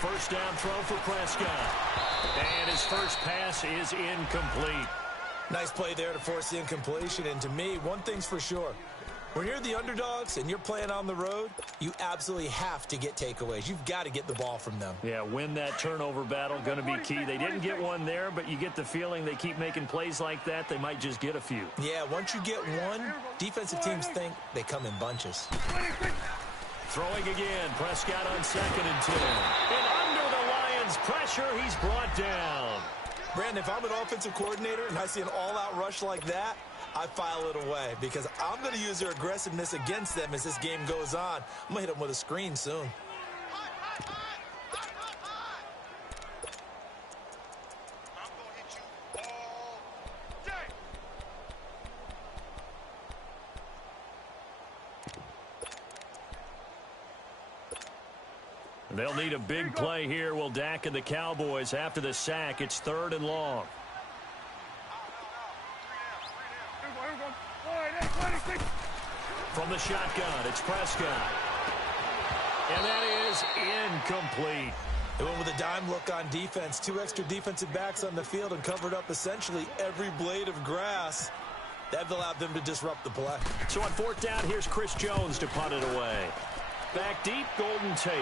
first down throw for Prescott. And his first pass is incomplete. Nice play there to force the incompletion. And to me, one thing's for sure. When you're the underdogs and you're playing on the road, you absolutely have to get takeaways. You've got to get the ball from them. Yeah, win that turnover battle, going to be key. They didn't get one there, but you get the feeling they keep making plays like that, they might just get a few. Yeah, once you get one, defensive teams think they come in bunches. Throwing again, Prescott on 2nd and 10. And under the Lions' pressure, he's brought down. Brandon, if I'm an offensive coordinator and I see an all-out rush like that, I file it away because I'm going to use their aggressiveness against them as this game goes on. I'm going to hit them with a screen soon. They'll need a big play here. Will Dak and the Cowboys after the sack. It's 3rd and long. From the shotgun, it's Prescott. And that is incomplete. They went with a dime look on defense. 2 extra defensive backs on the field and covered up essentially every blade of grass. That allowed them to disrupt the play. So on 4th down, here's Chris Jones to punt it away. Back deep, Golden Tate.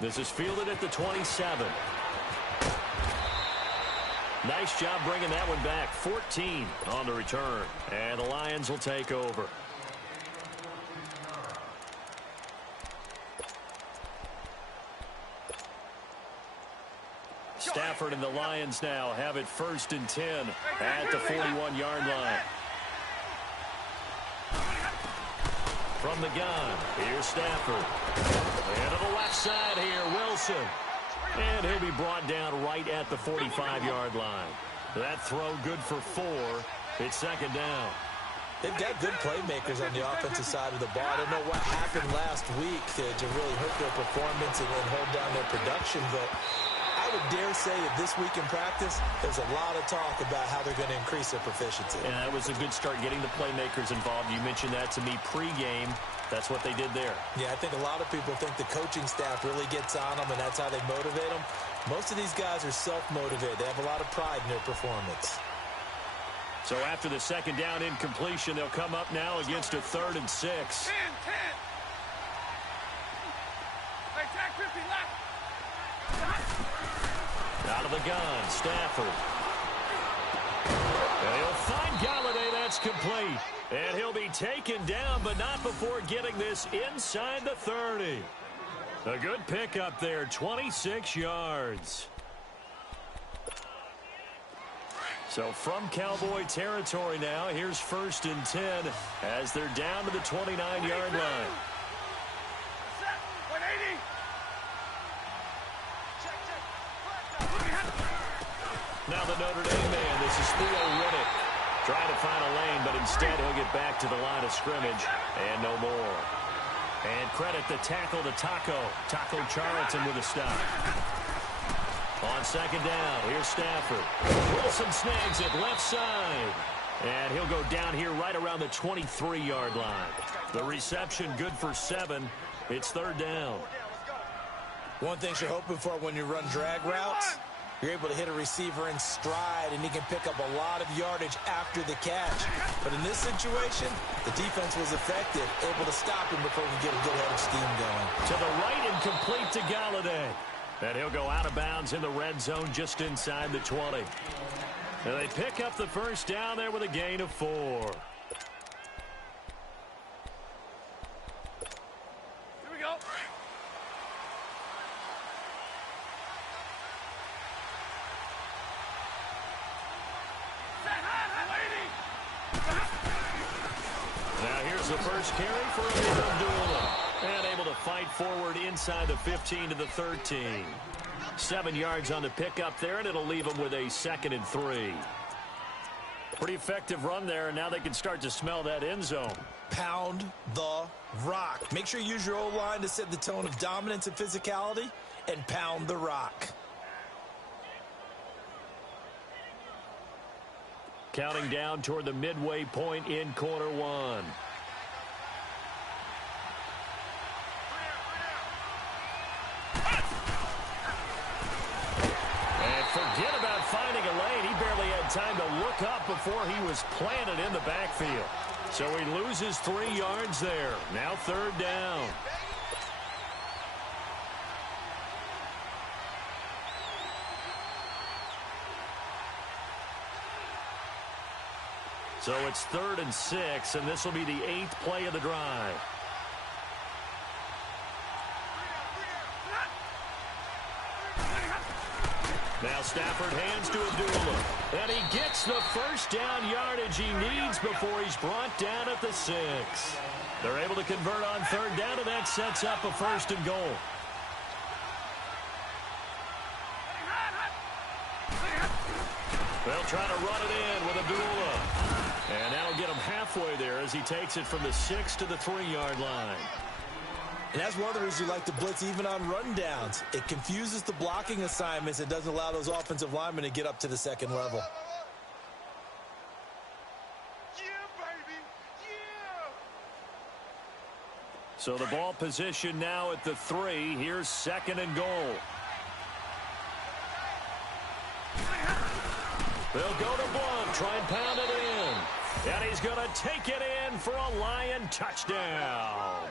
This is fielded at the 27. Nice job bringing that one back. 14 on the return. And the Lions will take over. Stafford and the Lions now have it 1st and 10 at the 41-yard line. From the gun, here's Stafford. And to the left side here, Wilson. And he'll be brought down right at the 45-yard line. That throw good for 4. It's 2nd down. They've got good playmakers on the offensive side of the ball. I don't know what happened last week to really hurt their performance and hold down their production, but I would dare say that this week in practice, there's a lot of talk about how they're going to increase their proficiency. And that was a good start getting the playmakers involved. You mentioned that to me pregame. That's what they did there. Yeah, I think a lot of people think the coaching staff really gets on them, and that's how they motivate them. Most of these guys are self-motivated. They have a lot of pride in their performance. So after the 2nd down incompletion, they'll come up now against a 3rd and 6. 10. Hey, tag 50 left. Out of the gun, Stafford. And he'll find Galladay. That's complete. And he'll be taken down, but not before getting this inside the 30. A good pickup there, 26 yards. So from Cowboy territory now, here's 1st and 10 as they're down to the 29-yard line. Now the Notre Dame man, this is Theo Riddick. Trying to find a lane, but instead he'll get back to the line of scrimmage and no more. And credit the tackle to Taco Charlton with a stop. On 2nd down, here's Stafford. Wilson snags it left side. And he'll go down here right around the 23-yard line. The reception good for 7. It's 3rd down. One thing you're hoping for when you run drag routes, you're able to hit a receiver in stride, and he can pick up a lot of yardage after the catch. But in this situation, the defense was effective, able to stop him before he could get a good head of steam going. To the right and complete to Galladay. And he'll go out of bounds in the red zone just inside the 20. And they pick up the 1st down there with a gain of 4. Here we go. Now here's the first carry for Abdullah. And able to fight forward inside the 15 to the 13. 7 yards on the pickup there, and it'll leave them with a 2nd and 3. Pretty effective run there, and now they can start to smell that end zone. Pound the rock. Make sure you use your O-line to set the tone of dominance and physicality, and pound the rock. Counting down toward the midway point in quarter 1. time to look up before he was planted in the backfield. So he loses 3 yards there. Now 3rd down. So it's 3rd and 6, and this will be the 8th play of the drive. Now Stafford hands to Abdullah. And he gets the first down yardage he needs before he's brought down at the 6. They're able to convert on 3rd down, and that sets up a 1st and goal. They'll try to run it in with Abdullah. And that'll get him halfway there as he takes it from the 6 to the 3-yard line. And that's one of the reasons you like to blitz even on rundowns. It confuses the blocking assignments. It doesn't allow those offensive linemen to get up to the 2nd level. Yeah, baby. Yeah. So the ball position now at the 3. Here's 2nd and goal. They'll go to Blunt, try and pound it in. And he's going to take it in for a Lion touchdown.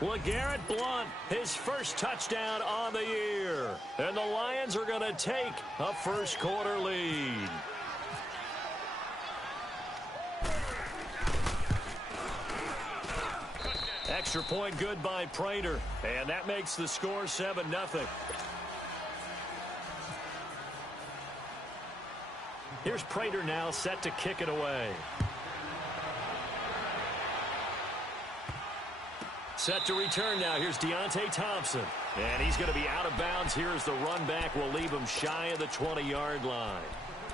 LeGarrette Blunt, his first touchdown on the year. And the Lions are going to take a 1st quarter lead. Extra point good by Prater. And that makes the score 7-0. Here's Prater now set to kick it away. Set to return now. Here's Deontay Thompson. And he's going to be out of bounds here as the run back will leave him shy of the 20-yard line.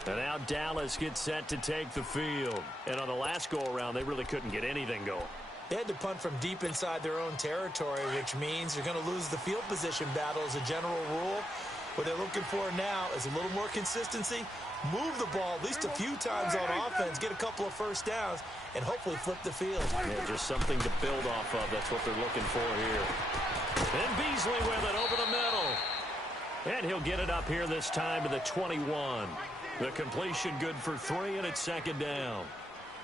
And now Dallas gets set to take the field. And on the last go-around, they really couldn't get anything going. They had to punt from deep inside their own territory, which means you're going to lose the field position battle as a general rule. What they're looking for now is a little more consistency, move the ball at least a few times on offense, get a couple of 1st downs, and hopefully flip the field. Yeah, just something to build off of. That's what they're looking for here. And Beasley with it over the middle. And he'll get it up here this time to the 21. The completion good for 3, and it's 2nd down.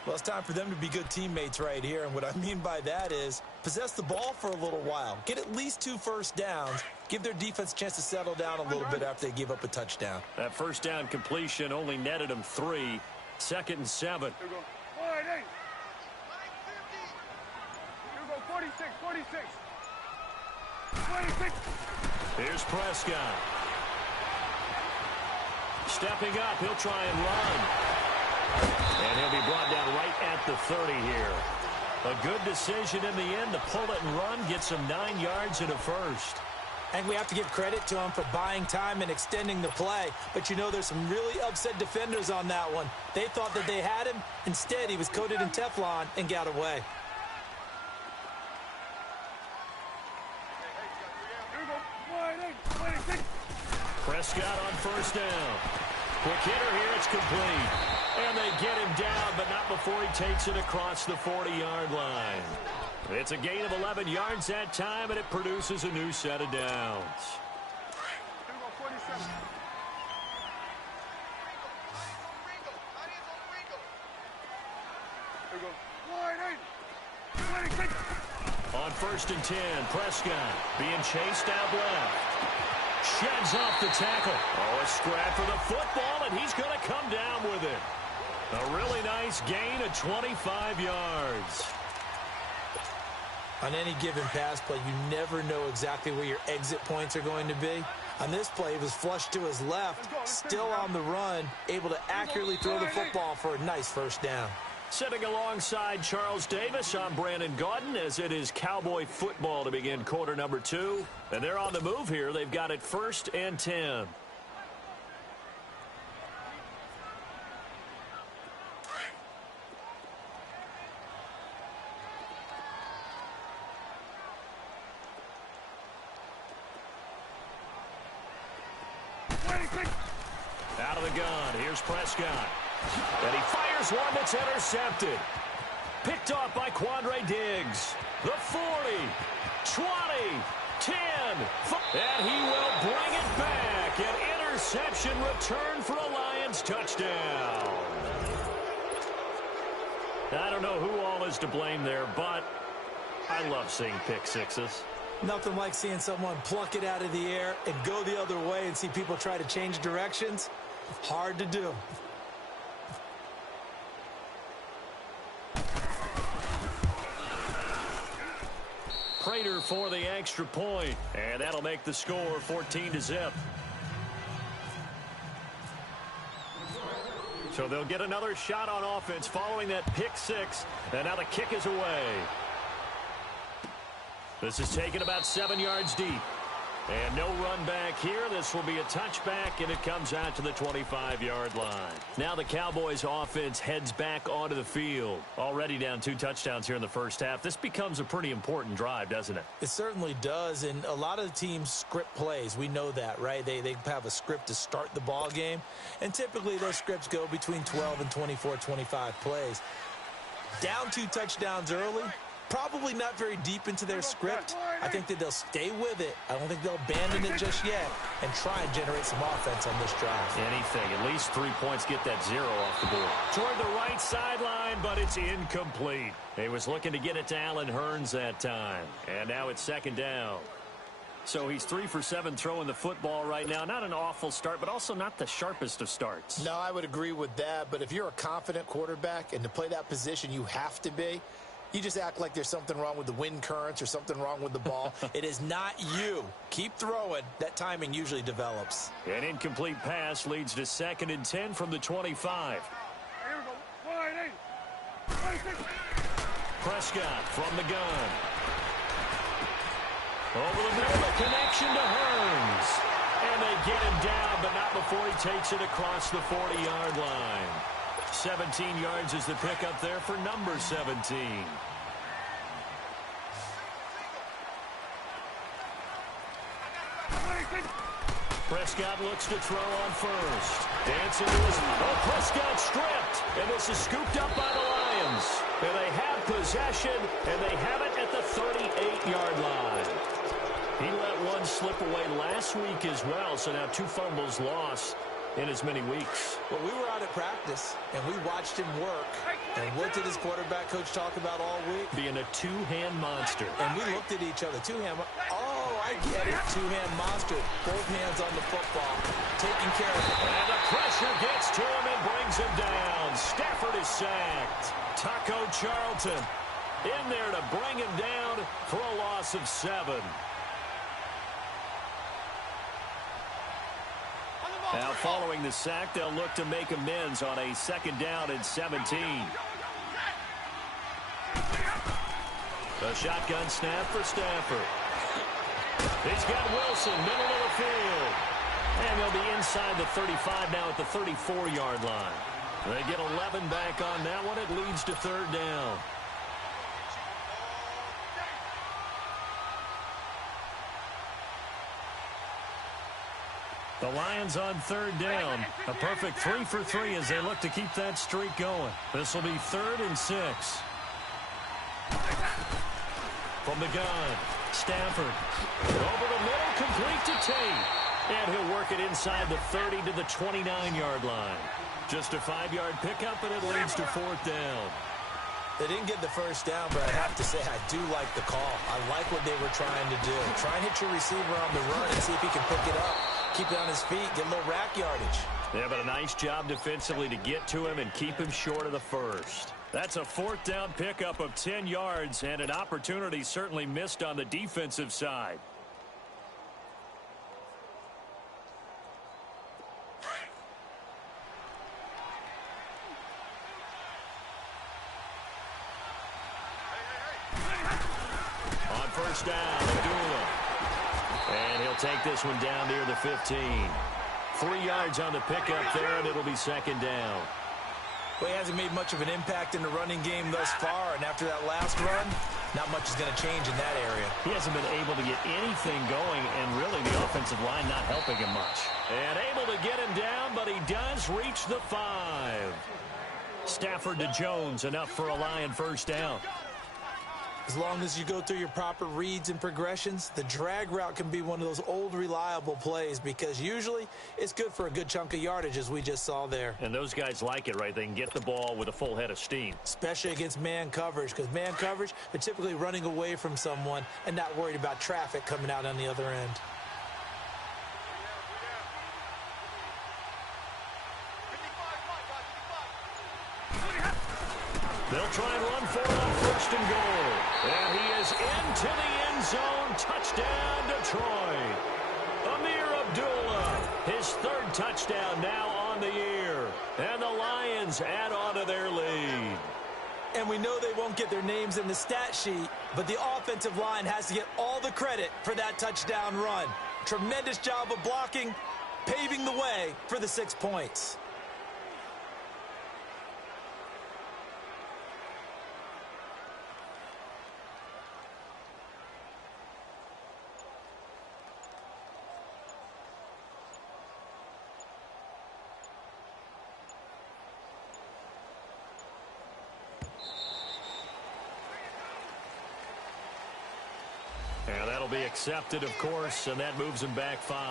Well, it's time for them to be good teammates right here, and what I mean by that is possess the ball for a little while, get at least 2 1st downs, give their defense a chance to settle down a little bit after they give up a touchdown. That 1st down completion only netted him 3. 2nd and 7. Here we go. 48. Here we go. 46. 46. 26. Here's Prescott. Stepping up, he'll try and run. And he'll be brought down right at the 30 here. A good decision in the end to pull it and run, gets him 9 yards and a 1st. And we have to give credit to him for buying time and extending the play. But you know there's some really upset defenders on that one. They thought that they had him. Instead, he was coated in Teflon and got away. Here we go. 48. 26. Prescott on 1st down. Quick hitter here, it's complete. And they get him down, but not before he takes it across the 40-yard line. It's a gain of 11 yards that time, and it produces a new set of downs. Here we go. 47. Here we go. 48. 26. On 1st and 10, Prescott being chased out left. Sheds off the tackle. Oh, a scrap for the football, and he's going to come down with it. A really nice gain of 25 yards. On any given pass play, you never know exactly where your exit points are going to be. On this play, it was flushed to his left, still on the run, able to accurately throw the football for a nice 1st down. Sitting alongside Charles Davis, I'm Brandon Gaudin, as it is Cowboy football to begin quarter number 2. And they're on the move here. They've got it 1st and 10. Out of the gun, here's Prescott. And he fires one that's intercepted. Picked off by Quandre Diggs. The 40, 20, 10. And he will bring it back. An Interception return for a Lions touchdown. I don't know who all is to blame there, but I love seeing pick sixes. Nothing like seeing someone pluck it out of the air and go the other way and see people try to change directions. Hard to do. Prater for the extra point, and that'll make the score 14-0. So they'll get another shot on offense following that pick six, and now the kick is away. This is taken about 7 yards deep. And no run back here. This will be a touchback, and it comes out to the 25-yard line. Now the Cowboys offense heads back onto the field. Already down 2 touchdowns here in the first half. This becomes a pretty important drive, doesn't it? It certainly does, and a lot of the teams script plays. We know that, right? They have a script to start the ball game, and typically those scripts go between 12 and 24, 25 plays. Down 2 touchdowns early. Probably not very deep into their script. I think that they'll stay with it. I don't think they'll abandon it just yet and try and generate some offense on this drive. Anything. At least 3 points, get that 0 off the board. Toward the right sideline, but it's incomplete. He was looking to get it to Allen Hurns that time. And now it's second down. So he's 3 for 7 throwing the football right now. Not an awful start, but also not the sharpest of starts. No, I would agree with that. But if you're a confident quarterback and to play that position, you have to be. You just act like there's something wrong with the wind currents or something wrong with the ball. It is not you. Keep throwing. That timing usually develops. An incomplete pass leads to 2nd and 10 from the 25. Here we go. Wide 26. Prescott from the gun. Over the middle, a connection to Hurns. And they get him down, but not before he takes it across the 40-yard line. 17 yards is the pickup there for number 17. Prescott looks to throw on first. Dancing to his... Oh, Prescott stripped. And this is scooped up by the Lions. And they have possession, and they have it at the 38-yard line. He let one slip away last week as well, so now 2 fumbles lost in as many weeks. Well, we were out at practice, and we watched him work. And what did his quarterback coach talk about all week? Being a 2-hand monster. And we looked at each other. 2-hand. Oh, I get it. 2-hand monster. Both hands on the football. Taking care of it. And the pressure gets to him and brings him down. Stafford is sacked. Taco Charlton in there to bring him down for a loss of 7. Now, following the sack, they'll look to make amends on a 2nd down and 17. The shotgun snap for Stafford. He's got Wilson, middle of the field. And they'll be inside the 35 now at the 34-yard line. They get 11 back on that one. It leads to 3rd down. The Lions on 3rd down. A perfect 3 for 3 as they look to keep that streak going. This will be 3rd and 6. From the gun, Stafford. Over the middle, complete to Tate. And he'll work it inside the 30 to the 29-yard line. Just a 5-yard pickup, and it leads to 4th down. They didn't get the first down, but I have to say I do like the call. I like what they were trying to do. Try and hit your receiver on the run and see if he can pick it up. Keep it on his feet, get a little rack yardage. Yeah, but a nice job defensively to get to him and keep him short of the first. That's a 4th down pickup of 10 yards and an opportunity certainly missed on the defensive side. On first down, Abdullah. And he'll take this one down near the 15. 3 yards on the pickup there, and it'll be 2nd down. Well, he hasn't made much of an impact in the running game thus far, and after that last run, not much is going to change in that area. He hasn't been able to get anything going, and really the offensive line not helping him much. And able to get him down, but he does reach the 5. Stafford to Jones, enough for a Lion first down. As long as you go through your proper reads and progressions, the drag route can be one of those old reliable plays because usually it's good for a good chunk of yardage, as we just saw there. And those guys like it, right? They can get the ball with a full head of steam. Especially against man coverage, because man coverage, they're typically running away from someone and not worried about traffic coming out on the other end. They'll try and run for it on 1st and goal. And he is into the end zone. Touchdown, Detroit. Amir Abdullah, his 3rd touchdown now on the year. And the Lions add on to their lead. And we know they won't get their names in the stat sheet, but the offensive line has to get all the credit for that touchdown run. Tremendous job of blocking, paving the way for the 6 points. And that'll be accepted, of course, and that moves him back 5.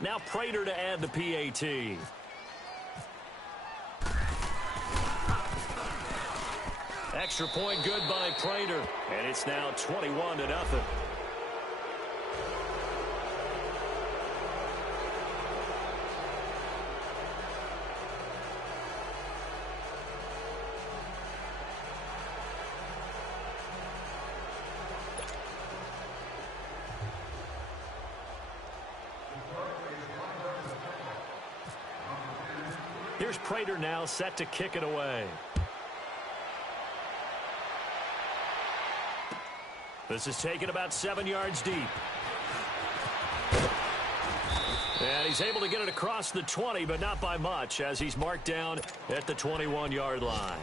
Now Prater to add the PAT. Extra point good by Prater, and it's now 21-0. Here's Prater now set to kick it away. This is taken about 7 yards deep. And he's able to get it across the 20, but not by much, as he's marked down at the 21-yard line.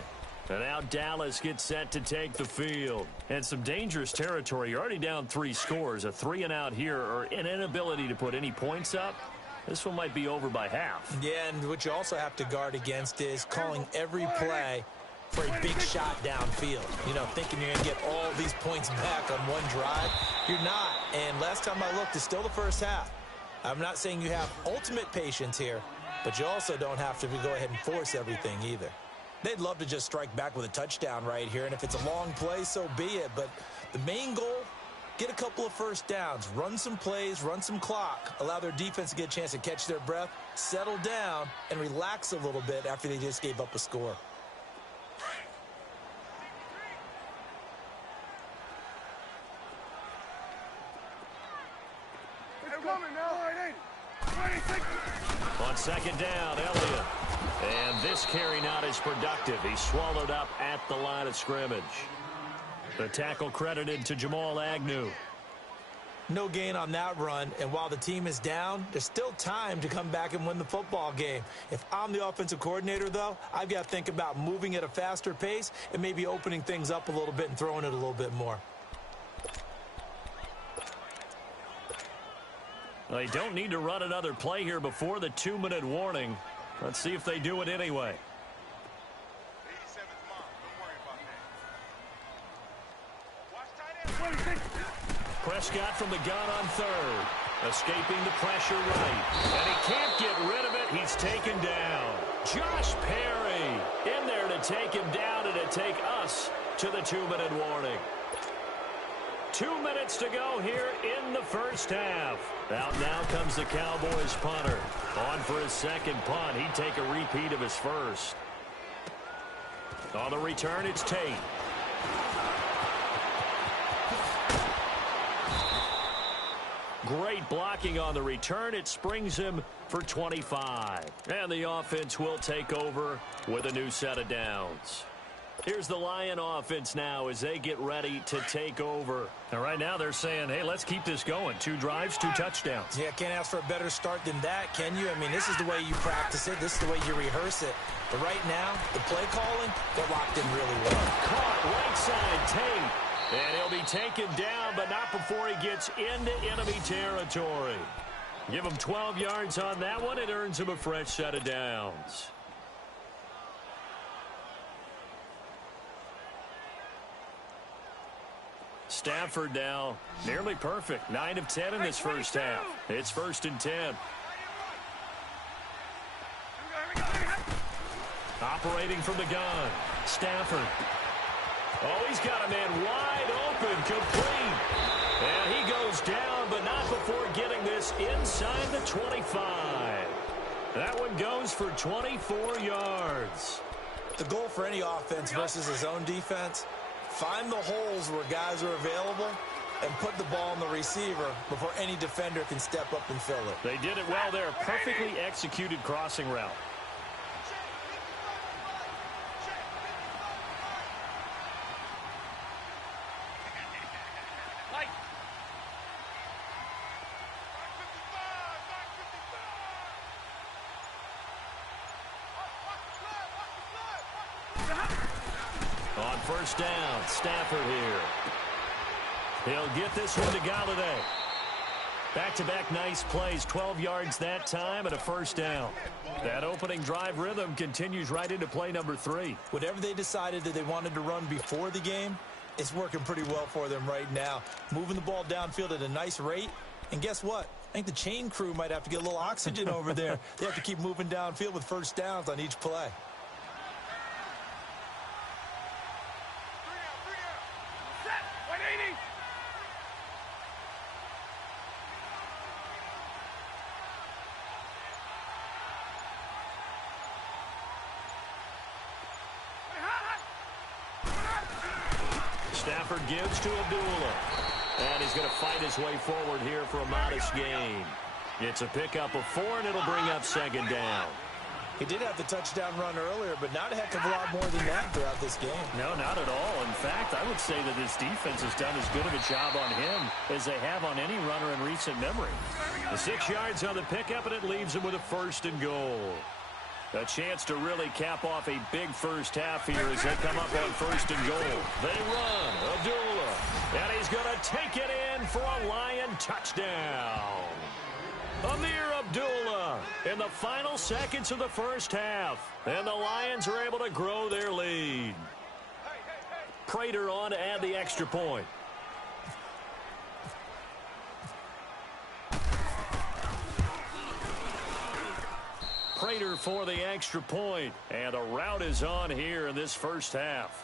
And now Dallas gets set to take the field. And some dangerous territory. You're already down 3 scores. A 3-and-out here, or an inability to put any points up. This one might be over by half. Yeah, and what you also have to guard against is calling every play for a big shot downfield. You know, thinking you're going to get all these points back on one drive. You're not. And last time I looked, it's still the first half. I'm not saying you have ultimate patience here, but you also don't have to go ahead and force everything either. They'd love to just strike back with a touchdown right here, and if it's a long play, so be it. But the main goal, get a couple of first downs, run some plays, run some clock, allow their defense to get a chance to catch their breath, settle down, and relax a little bit after they just gave up a score. It's coming now. 26. On 2nd down, Elliott. And this carry not as productive. He's swallowed up at the line of scrimmage. The tackle credited to Jamal Agnew. No gain on that run, and while the team is down, there's still time to come back and win the football game. If I'm the offensive coordinator, though, I've got to think about moving at a faster pace and maybe opening things up a little bit and throwing it a little bit more. They don't need to run another play here before the 2-minute warning. Let's see if they do it anyway. Prescott from the gun on 3rd. Escaping the pressure right. And he can't get rid of it. He's taken down. Josh Perry in there to take him down and to take us to the 2-minute warning. 2 minutes to go here in the first half. Out now comes the Cowboys punter. On for his 2nd punt. He'd take a repeat of his first. On the return, it's Tate. Great blocking on the return. It springs him for 25. And the offense will take over with a new set of downs. Here's the Lion offense now as they get ready to take over. And right now they're saying, hey, let's keep this going. 2 drives, 2 touchdowns. Yeah, can't ask for a better start than that, can you? I mean, this is the way you practice it. This is the way you rehearse it. But right now, the play calling, they're locked in really well. Caught right side, Tate. And he'll be taken down, but not before he gets into enemy territory. Give him 12 yards on that one. It earns him a fresh set of downs. Stafford now nearly perfect. 9 of 10 in this first half. It's 1st and 10. Operating from the gun. Stafford. Oh, he's got a man wide open, complete. And he goes down, but not before getting this inside the 25. That one goes for 24 yards. The goal for any offense versus his own defense, find the holes where guys are available and put the ball on the receiver before any defender can step up and fill it. They did it well there. Perfectly executed crossing route. On first down, Stafford here. He'll get this one to Galladay. Back-to-back nice plays, 12 yards that time and a first down. That opening drive rhythm continues right into play number 3. Whatever they decided that they wanted to run before the game, it's working pretty well for them right now. Moving the ball downfield at a nice rate. And guess what? I think the chain crew might have to get a little oxygen over there. They have to keep moving downfield with first downs on each play. Stafford gives to Abdullah. And he's going to fight his way forward here for a modest gain. It's a pickup of 4, and it'll bring up 2nd down. He did have the touchdown run earlier, but not a heck of a lot more than that throughout this game. No, not at all. In fact, I would say that this defense has done as good of a job on him as they have on any runner in recent memory. The 6 yards on the pickup, and it leaves him with a 1st and goal. A chance to really cap off a big first half here as they come up on 1st and goal. They run. Abdullah. And he's going to take it in for a Lion touchdown. Amir Abdullah in the final seconds of the first half. And the Lions are able to grow their lead. Prater on to add the extra point. Prater for the extra point. And the route is on here in this first half.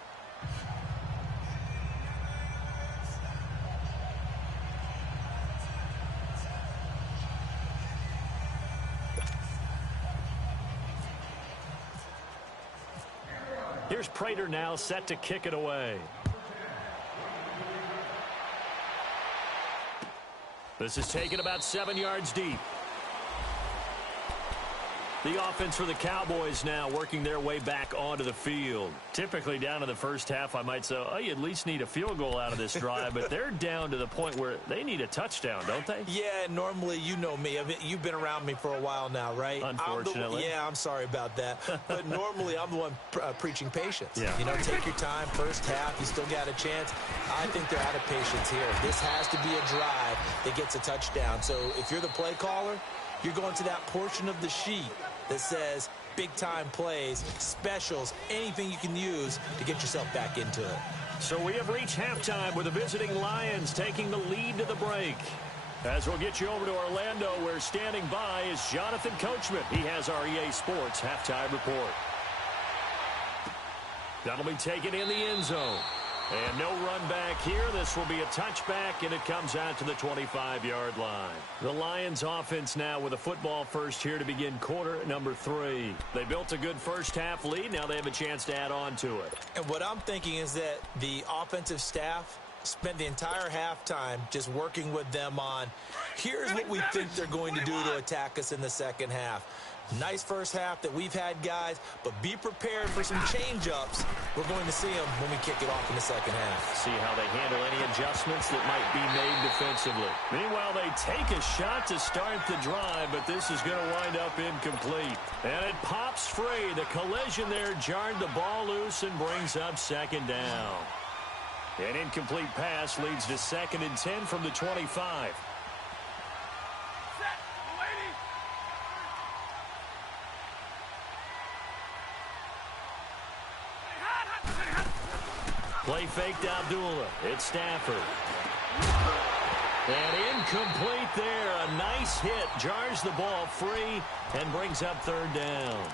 Here's Prater now set to kick it away. This is taken about 7 yards deep. The offense for the Cowboys now working their way back onto the field. Typically down in the first half, I might say, oh, you at least need a field goal out of this drive, but they're down to the point where they need a touchdown, don't they? Yeah, normally, you know me. I mean, you've been around me for a while now, right? Unfortunately. I'm sorry about that. But normally, I'm the one preaching patience. Yeah. You know, take your time, first half, you still got a chance. I think they're out of patience here. This has to be a drive that gets a touchdown. So if you're the play caller, you're going to that portion of the sheet that says big-time plays, specials, anything you can use to get yourself back into it. So we have reached halftime with the visiting Lions taking the lead to the break. As we'll get you over to Orlando, where standing by is Jonathan Coachman. He has our EA Sports halftime report. That'll be taken in the end zone. And no run back here. This will be a touchback, and it comes out to the 25-yard line. The Lions offense now with a football first here to begin quarter number 3. They built a good first half lead. Now they have a chance to add on to it. And what I'm thinking is that the offensive staff spent the entire halftime just working with them on, here's what we think they're going to do to attack us in the second half. Nice first half that we've had, guys, but be prepared for some change-ups. We're going to see them when we kick it off in the second half. See how they handle any adjustments that might be made defensively. Meanwhile, they take a shot to start the drive, but this is going to wind up incomplete. And it pops free. The collision there jarred the ball loose and brings up 2nd down. An incomplete pass leads to 2nd and 10 from the 25. Play fake to Abdullah. It's Stafford. And incomplete there. A nice hit. Jars the ball free and brings up 3rd down.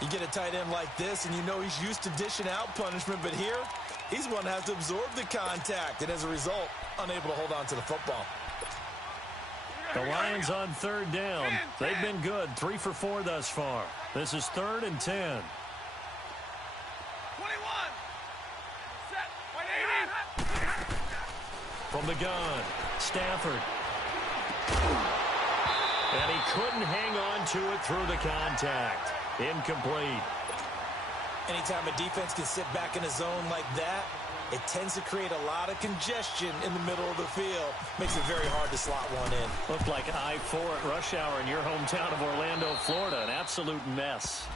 You get a tight end like this, and you know he's used to dishing out punishment, but here, he's one that has to absorb the contact, and as a result, unable to hold on to the football. The Lions on 3rd down. They've been good. 3 for 4 thus far. This is 3rd and 10. From the gun, Stafford. And he couldn't hang on to it through the contact. Incomplete. Anytime a defense can sit back in a zone like that, it tends to create a lot of congestion in the middle of the field. Makes it very hard to slot one in. Looked like I-4 at rush hour in your hometown of Orlando, Florida. An absolute mess.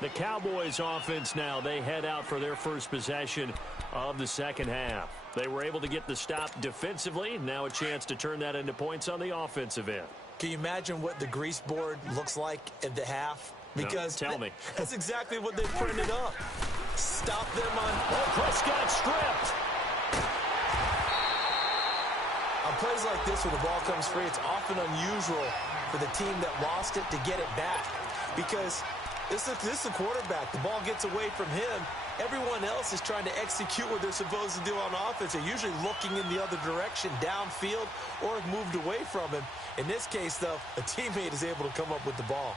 The Cowboys offense now, they head out for their first possession of the 2nd half. They were able to get the stop defensively. Now a chance to turn that into points on the offensive end. Can you imagine what the grease board looks like at the half? Because no, tell me. That's exactly what they printed up. Stop them on... Oh, Prescott stripped. On plays like this where the ball comes free, it's often unusual for the team that lost it to get it back. Because this is the quarterback. The ball gets away from him. Everyone else is trying to execute what they're supposed to do on offense. They're usually looking in the other direction, downfield, or moved away from him. In this case, though, a teammate is able to come up with the ball.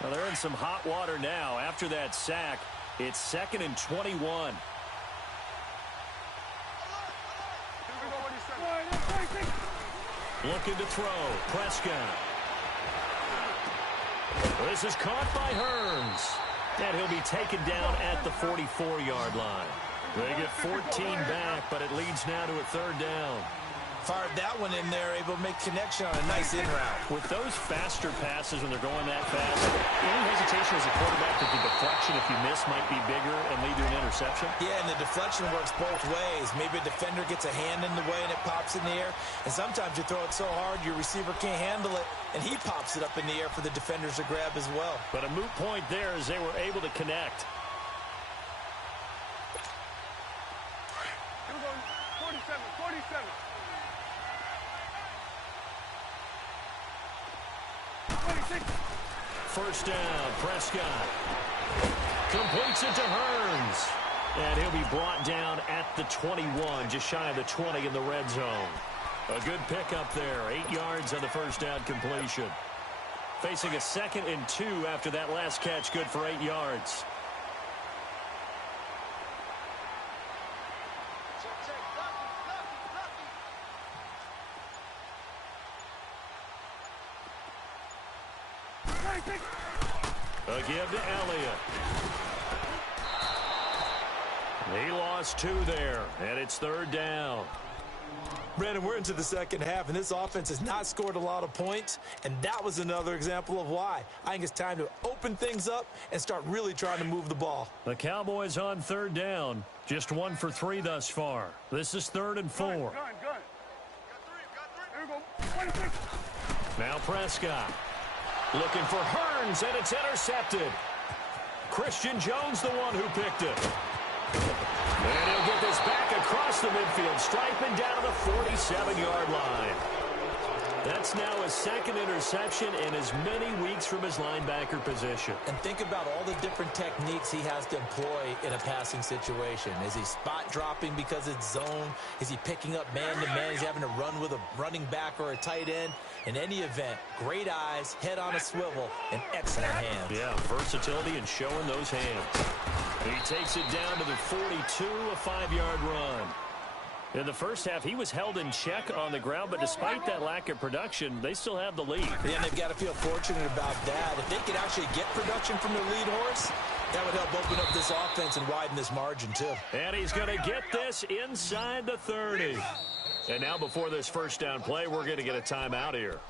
Well, they're in some hot water now. After that sack, it's 2nd and 21. Looking to throw. Prescott. This is caught by Hearns. And he'll be taken down at the 44-yard line. They get 14 back, but it leads now to a 3rd down. Fired that one in there, able to make connection on a nice in route. With those faster passes when they're going that fast, any hesitation as a quarterback that the deflection, if you miss, might be bigger and lead to an interception? Yeah, and the deflection works both ways. Maybe a defender gets a hand in the way and it pops in the air. And sometimes you throw it so hard your receiver can't handle it, and he pops it up in the air for the defenders to grab as well. But a moot point there as they were able to connect. 47. 1st down, Prescott. Completes it to Hearns. And he'll be brought down at the 21, just shy of the 20 in the red zone. A good pickup there, 8 yards on the 1st down completion. Facing a 2nd and 2 after that last catch, good for 8 yards. A give to Elliott. He lost 2 there, and it's 3rd down. Brandon, we're into the 2nd half, and this offense has not scored a lot of points, and that was another example of why. I think it's time to open things up and start really trying to move the ball. The Cowboys on 3rd down, just 1 for 3 thus far. This is 3rd and 4. Gun. Got 3. Here we go. 26. Now Prescott. Looking for Hearns, and it's intercepted. Christian Jones, the one who picked it. And he'll get this back across the midfield, striping down to the 47-yard line. That's now his 2nd interception in as many weeks from his linebacker position. And think about all the different techniques he has to employ in a passing situation. Is he spot dropping because it's zone? Is he picking up man-to-man? Is he having to run with a running back or a tight end? In any event, great eyes, head on a swivel, and excellent hands. Yeah, versatility and showing those hands. He takes it down to the 42, a 5-yard run. In the 1st half, he was held in check on the ground, but despite that lack of production, they still have the lead. Yeah, and they've got to feel fortunate about that. If they could actually get production from their lead horse, that would help open up this offense and widen this margin, too. And he's going to get this inside the 30. And now before this first down play, we're going to get a timeout here.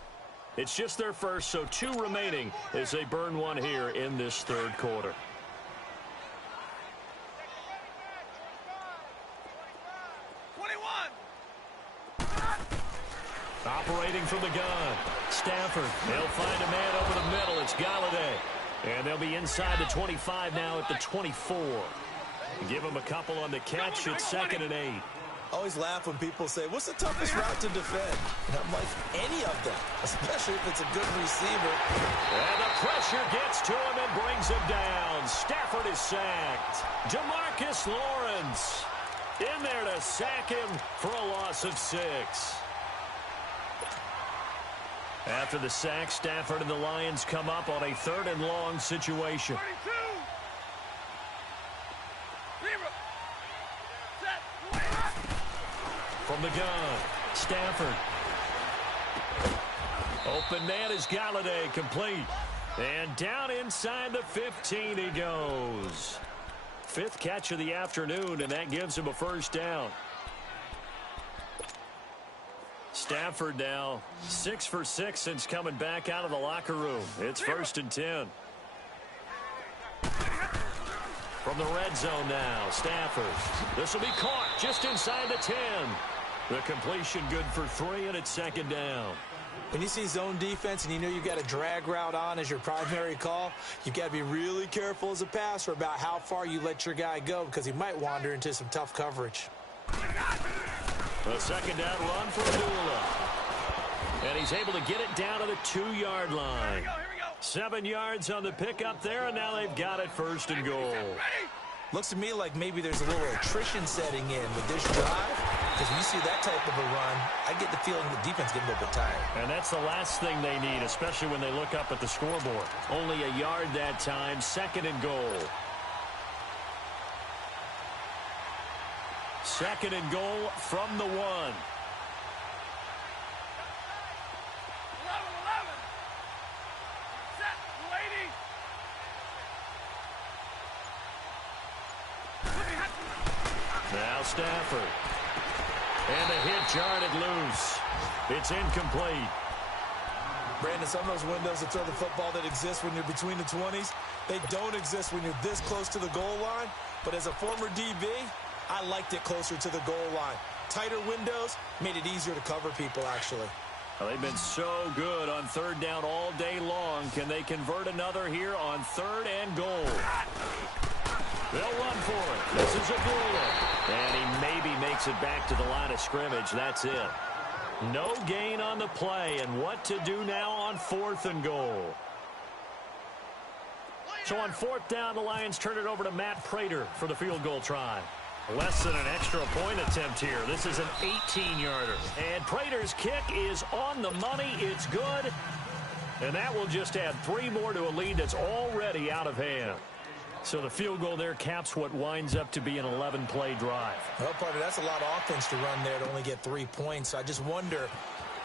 It's just their first, so 2 remaining as they burn one here in this third quarter. Operating from the gun, Stafford. They'll find a man over the middle. It's Galladay. And they'll be inside the 25 now at the 24. Give him a couple on the catch. It's 2nd and 8. I always laugh when people say, what's the toughest route to defend? And I'm like, any of them, especially if it's a good receiver. And the pressure gets to him and brings him down. Stafford is sacked. DeMarcus Lawrence in there to sack him for a loss of 6. After the sack, Stafford and the Lions come up on a 3rd and long situation. 22. From the gun, Stafford. Open man is Galladay, complete. And down inside the 15 he goes. 5th catch of the afternoon, and that gives him a first down. Stafford now 6 for 6 since coming back out of the locker room. It's 1st and 10. From the red zone now, Stafford. This will be caught just inside the 10. The completion good for 3, and it's 2nd down. When you see zone defense and you know you've got a drag route on as your primary call, you've got to be really careful as a passer about how far you let your guy go because he might wander into some tough coverage. A 2nd down run for Abdullah. And he's able to get it down to the 2-yard line. Here we go. 7 yards on the pickup there, and now they've got it 1st and goal. Looks to me like maybe there's a little attrition setting in with this drive. Because when you see that type of a run, I get the feeling the defense getting a little bit tired. And that's the last thing they need, especially when they look up at the scoreboard. Only a yard that time, 2nd and goal. 2nd and goal from the 1. 11. Set, lady. Now Stafford. And the hit jarred loose. It's incomplete. Brandon, some of those windows that throw the football that exist when you're between the 20s, they don't exist when you're this close to the goal line. But as a former DB, I liked it closer to the goal line. Tighter windows made it easier to cover people, actually. Well, they've been so good on 3rd down all day long. Can they convert another here on 3rd and goal? They'll run for it. This is Abdullah. And he maybe makes it back to the line of scrimmage. That's it. No gain on the play. And what to do now on 4th and goal? So on 4th down, the Lions turn it over to Matt Prater for the field goal try. Less than an extra point attempt here. This is an 18-yarder. And Prater's kick is on the money. It's good. And that will just add 3 more to a lead that's already out of hand. So the field goal there caps what winds up to be an 11-play drive. Well, partner, that's a lot of offense to run there to only get 3 points. So I just wonder,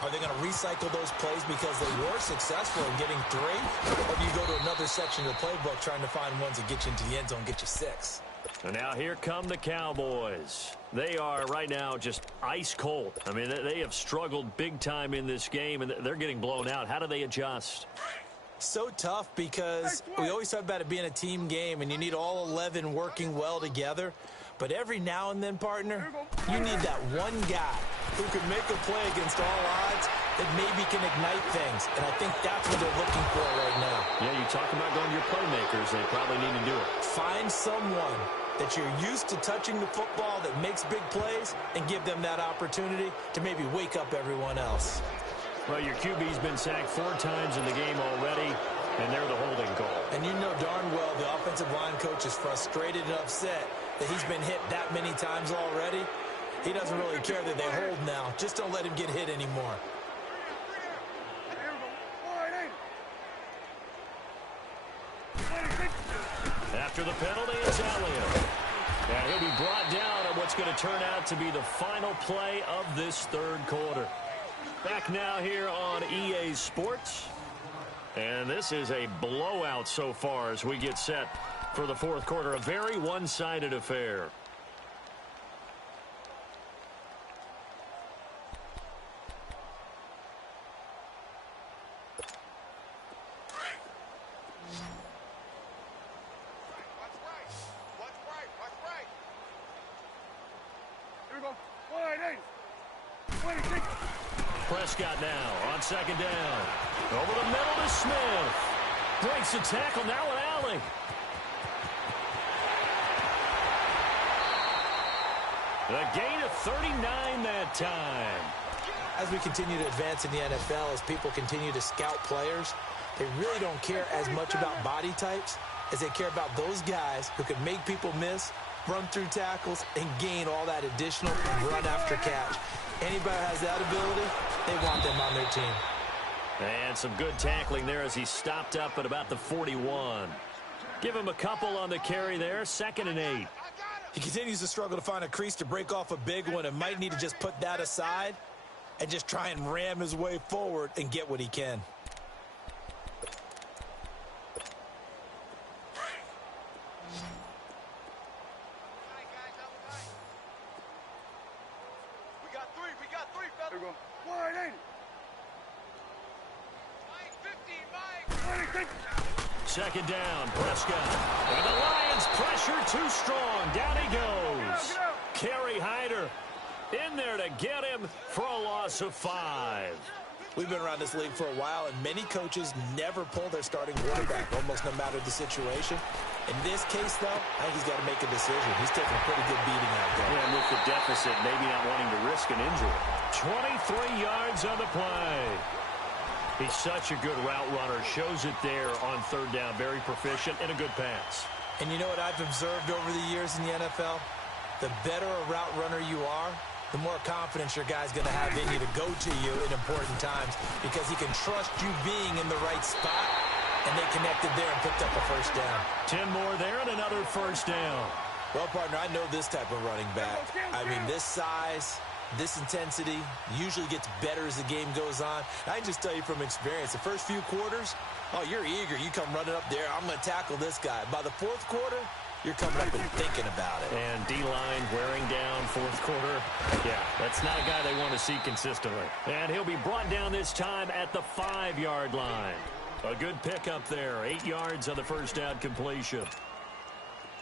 are they going to recycle those plays because they were successful in getting 3? Or do you go to another section of the playbook trying to find ones that get you into the end zone, get you 6? And now here come the Cowboys. They are right now just ice cold. I mean, they have struggled big time in this game, and they're getting blown out. How do they adjust? So tough because we always talk about it being a team game, and you need all 11 working well together. But every now and then, partner, you need that one guy who can make a play against all odds that maybe can ignite things. And I think that's what they're looking for right now. Yeah, you talk about going to your playmakers. They probably need to do it. Find someone that you're used to touching the football that makes big plays and give them that opportunity to maybe wake up everyone else. Well, your QB's been sacked 4 times in the game already, and they're the holding call. And you know darn well the offensive line coach is frustrated and upset that he's been hit that many times already. He doesn't really care that they hold now. Just don't let him get hit anymore. After the penalty, it's Elliott. And he'll be brought down at what's going to turn out to be the final play of this 3rd quarter. Back now here on EA Sports. And this is a blowout so far as we get set for the 4th quarter. A very one-sided affair. Here we go. Wide 80. 26. Prescott now on second down. Over the middle to Smith. Breaks the tackle now with Alley. A gain of 39 that time. As we continue to advance in the NFL, as people continue to scout players, they really don't care as much about body types as they care about those guys who can make people miss, run through tackles, and gain all that additional run after catch. Anybody who has that ability, they want them on their team. And some good tackling there as he stopped up at about the 41. Give him a couple on the carry there, 2nd and 8. He continues to struggle to find a crease to break off a big one and might need to just put that aside and just try and ram his way forward and get what he can. Here we go. Wide 80. 26. 2nd down, Prescott. And the Lions pressure too strong. Down he goes. Kerry Hyder in there to get him for a loss of 5. We've been around this league for a while, and many coaches never pull their starting quarterback, almost no matter the situation. In this case, though, I think he's got to make a decision. He's taking a pretty good beating out there. And with the deficit, maybe not wanting to risk an injury. 23 yards on the play. He's such a good route runner. Shows it there on 3rd down. Very proficient and a good pass. And you know what I've observed over the years in the NFL? The better a route runner you are, the more confidence your guy's going to have in you to go to you in important times because he can trust you being in the right spot, and they connected there and picked up a 1st down. 10 more there and another 1st down. Well, partner, I know this type of running back. I mean, this size, this intensity usually gets better as the game goes on. I can just tell you from experience, the first few quarters, oh, you're eager. You come running up there, I'm going to tackle this guy. By the 4th quarter, you're coming up and thinking about it. And D-line wearing down 4th quarter. Yeah, that's not a guy they want to see consistently. And he'll be brought down this time at the 5-yard line. A good pickup there. 8 yards on the 1st down completion.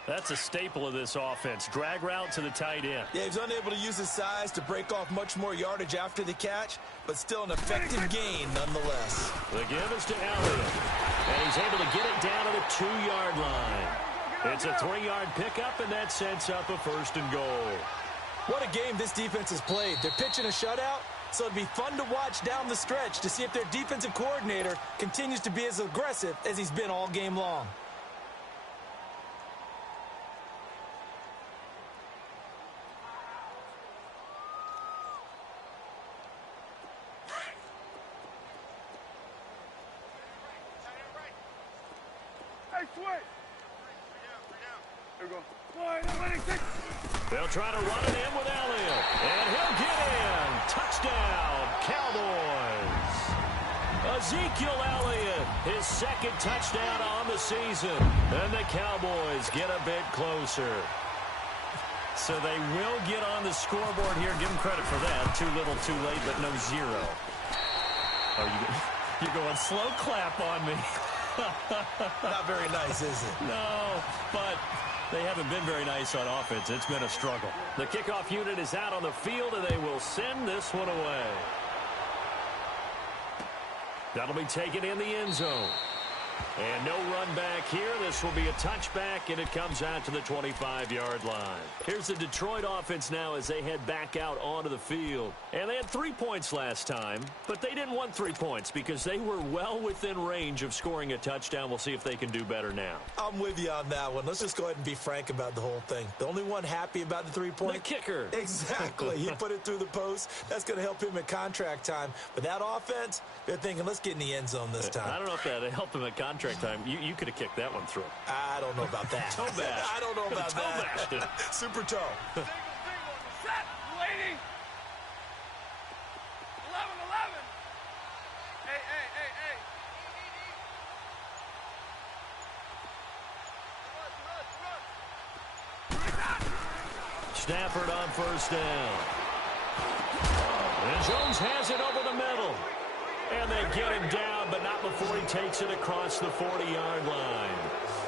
That's a staple of this offense. Drag route to the tight end. Yeah, he's unable to use his size to break off much more yardage after the catch, but still an effective gain nonetheless. The give is to Elliott. And he's able to get it down to the 2-yard line. It's a 3-yard pickup, and that sets up a 1st and goal. What a game this defense has played. They're pitching a shutout, so it'd be fun to watch down the stretch to see if their defensive coordinator continues to be as aggressive as he's been all game long. Hey, switch. Here we go. Wide 26. They'll try to run it in with Elliott. And he'll get in. Touchdown, Cowboys. Ezekiel Elliott, his 2nd touchdown on the season. And the Cowboys get a bit closer. So they will get on the scoreboard here. Give them credit for that. Too little, too late, but no 0. You're going slow clap on me. Not very nice, is it? No, but they haven't been very nice on offense. It's been a struggle. The kickoff unit is out on the field, and they will send this one away. That'll be taken in the end zone. And no run back here. This will be a touchback, and it comes out to the 25-yard line. Here's the Detroit offense now as they head back out onto the field. And they had 3 points last time, but they didn't want 3 points because they were well within range of scoring a touchdown. We'll see if they can do better now. I'm with you on that one. Let's just go ahead and be frank about the whole thing. The only one happy about the 3-point? The kicker. Exactly. He put it through the post. That's going to help him at contract time. But that offense, they're thinking, let's get in the end zone this time. I don't know if that helped him at contract time. You could have kicked that one through. I don't know about that. Toe bash. I don't know about toe that. Bash. Super toe. Set, lady. 11. Hey. Stafford on 1st down. And Jones has it over the middle. And they get him down, but not before he takes it across the 40-yard line.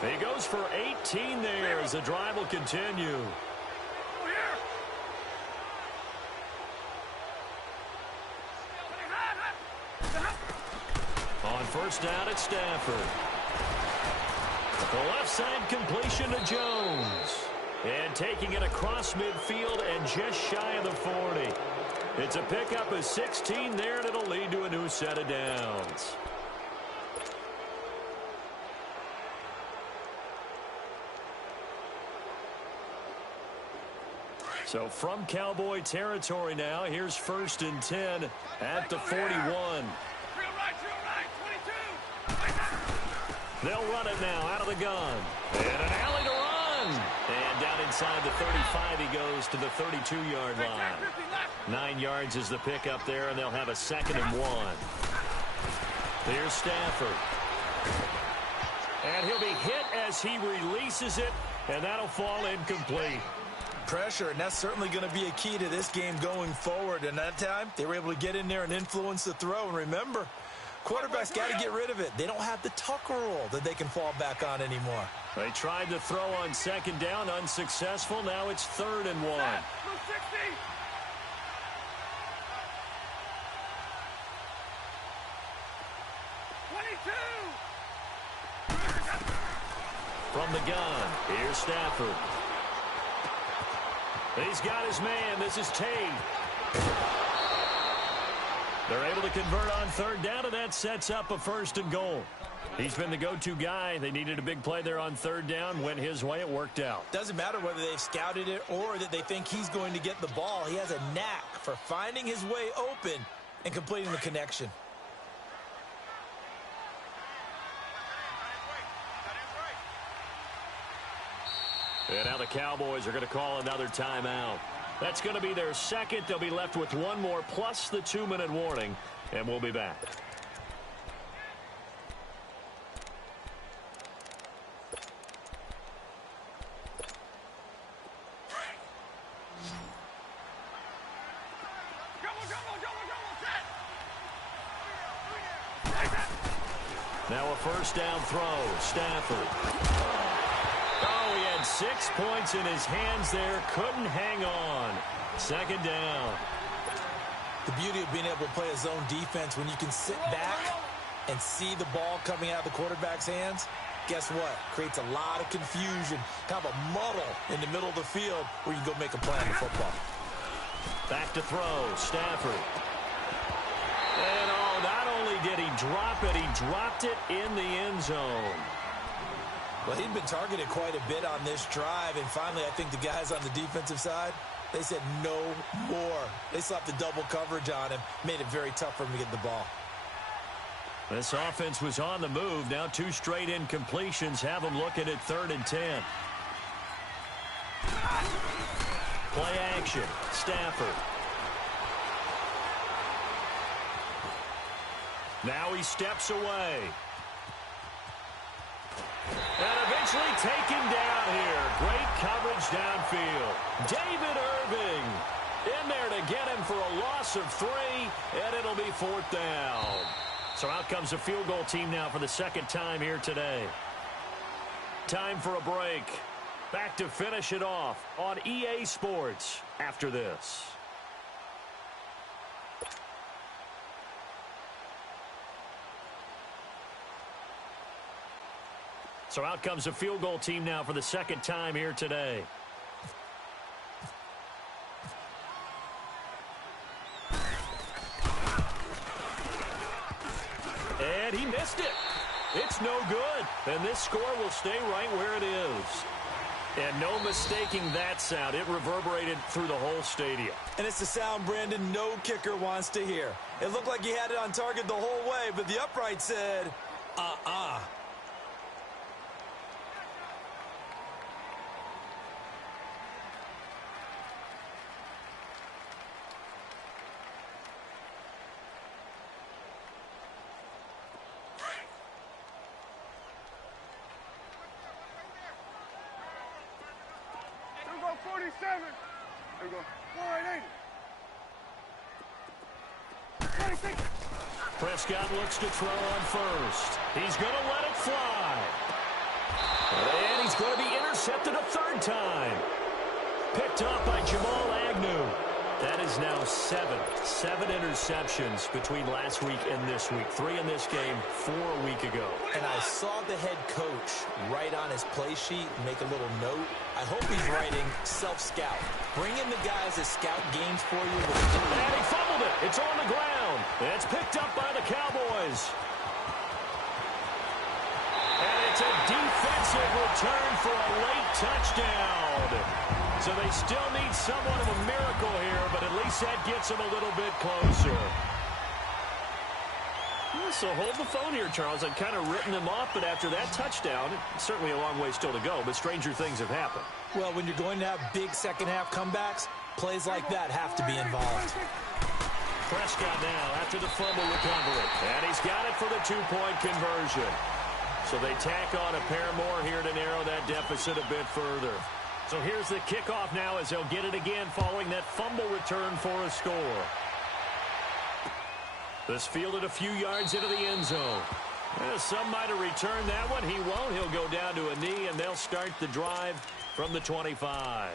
He goes for 18 there as the drive will continue. first down at Stafford. The left side completion to Jones. And taking it across midfield and just shy of the 40. It's a pickup of 16 there, and it'll lead to a new set of downs. So from Cowboy territory now, here's 1st and 10 at the 41. They'll run it now out of the gun. And an alley to run. And down inside the 35, he goes to the 32-yard line. 9 yards is the pickup there, and they'll have a 2nd and 1. Here's Stafford. And he'll be hit as he releases it, and that'll fall incomplete. Pressure, and that's certainly going to be a key to this game going forward. And that time, they were able to get in there and influence the throw. And remember, quarterbacks got to get rid of it. They don't have the tuck rule that they can fall back on anymore. They tried to throw on 2nd down, unsuccessful. Now it's 3rd and 1. From the gun, here's Stafford. He's got his man. This is Tate. They're able to convert on 3rd down, and that sets up a 1st and goal. He's been the go-to guy. They needed a big play there on 3rd down. Went his way. It worked out. Doesn't matter whether they've scouted it or that they think he's going to get the ball. He has a knack for finding his way open and completing the connection. And now the Cowboys are going to call another timeout. That's going to be their 2nd. They'll be left with 1 more plus the 2-minute warning, and we'll be back. Now a 1st down throw. Stafford. Oh, he had 6 points in his hands there. Couldn't hang on. 2nd down. The beauty of being able to play a zone defense when you can sit back and see the ball coming out of the quarterback's hands, guess what? Creates a lot of confusion, kind of a muddle in the middle of the field where you can go make a play on the football. Back to throw. Stafford. And not only did he drop it, he dropped it in the end zone. Well, he'd been targeted quite a bit on this drive, and finally I think the guys on the defensive side, they said no more. They slapped the double coverage on him, made it very tough for him to get the ball. This offense was on the move. Now 2 straight incompletions have them looking at 3rd and 10. Play action. Stafford. Now he steps away. And eventually taken down here. Great coverage downfield. David Irving in there to get him for a loss of 3, and it'll be 4th down. So out comes a field goal team now for the 2nd time here today. Time for a break. Back to finish it off on EA Sports after this. So out comes a field goal team now for the 2nd time here today. And he missed it. It's no good. And this score will stay right where it is. And no mistaking that sound. It reverberated through the whole stadium. And it's the sound, Brandon, no kicker wants to hear. It looked like he had it on target the whole way, but the upright said, There we go. Wide 80. Prescott looks to throw on 1st. He's going to let it fly. And he's going to be intercepted a 3rd time. Picked up by Jamal Agnew. That is now seven interceptions between last week and this week. 3 in this game, 4 a week ago. And I saw the head coach write on his play sheet and make a little note. I hope he's writing self-scout. Bring in the guys that scout games for you. And he fumbled it. It's on the ground. It's picked up by the Cowboys. And it's a defensive return for a late touchdown. So they still need somewhat of a miracle here, but at least that gets them a little bit closer. So hold the phone here, Charles. I've kind of written them off, but after that touchdown, certainly a long way still to go, but stranger things have happened. Well, when you're going to have big second-half comebacks, plays like that have to be involved. Prescott now after the fumble recovery. And he's got it for the 2-point conversion. So they tack on a pair more here to narrow that deficit a bit further. So here's the kickoff now as they'll get it again following that fumble return for a score. This fielded a few yards into the end zone. Some might have returned that one. He won't. He'll go down to a knee, and they'll start the drive from the 25.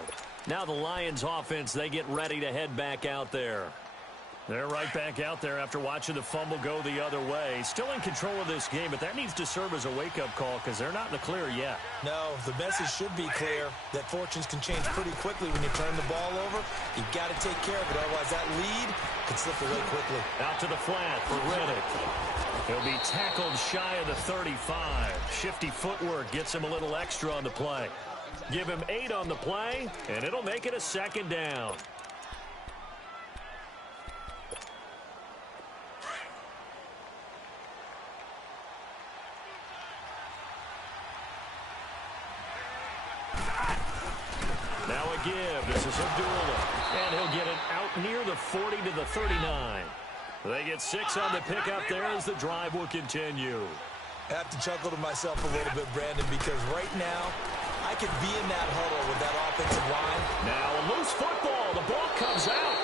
Now the Lions offense, they get ready to head back out there. They're right back out there after watching the fumble go the other way. Still in control of this game, but that needs to serve as a wake-up call because they're not in the clear yet. No, the message should be clear that fortunes can change pretty quickly when you turn the ball over. You've got to take care of it, otherwise that lead could slip away quickly. Out to the flat for Reddick. He'll be tackled shy of the 35. Shifty footwork gets him a little extra on the play. Give him 8 on the play, and it'll make it a second down. Now a give. This is Abdullah. And he'll get it out near the 40 to the 39. They get 6 on the pickup there as the drive will continue. I have to chuckle to myself a little bit, Brandon, because right now I could be in that huddle with that offensive line. Now a loose football. The ball comes out.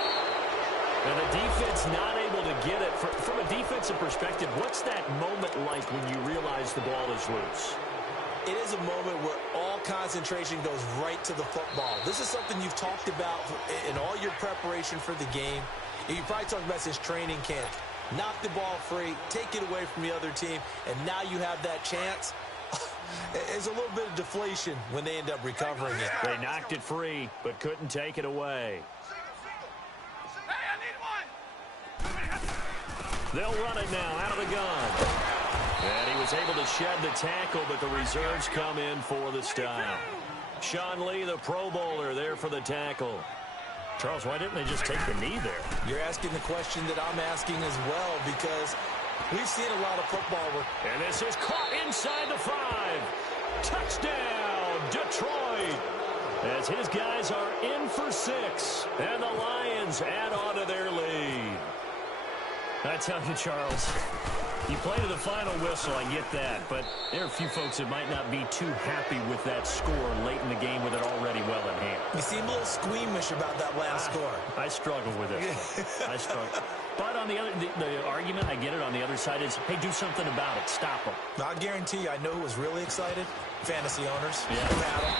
And the defense not able to get it. From a defensive perspective, what's that moment like when you realize the ball is loose? It is a moment where all concentration goes right to the football. This is something you've talked about in all your preparation for the game. You probably talked about since training camp. Knock the ball free, take it away from the other team, and now you have that chance. There's a little bit of deflation when they end up recovering it. They knocked it free, but couldn't take it away. They'll run it now out of the gun. And he was able to shed the tackle, but the reserves come in for the stop. Sean Lee, the Pro Bowler, there for the tackle. Charles, why didn't they just take the knee there? You're asking the question that I'm asking as well, because we've seen a lot of football. And this is caught inside the 5. Touchdown, Detroit. As his guys are in for 6. And the Lions add on to their lead. I tell you, Charles, you play to the final whistle, I get that, but there are a few folks that might not be too happy with that score late in the game with it already well in hand. You seem a little squeamish about that last score. I struggle with it. I struggle. But on the other, the argument, I get it, on the other side is, hey, do something about it. Stop them. I guarantee you, I know who was really excited. Fantasy owners. Yeah.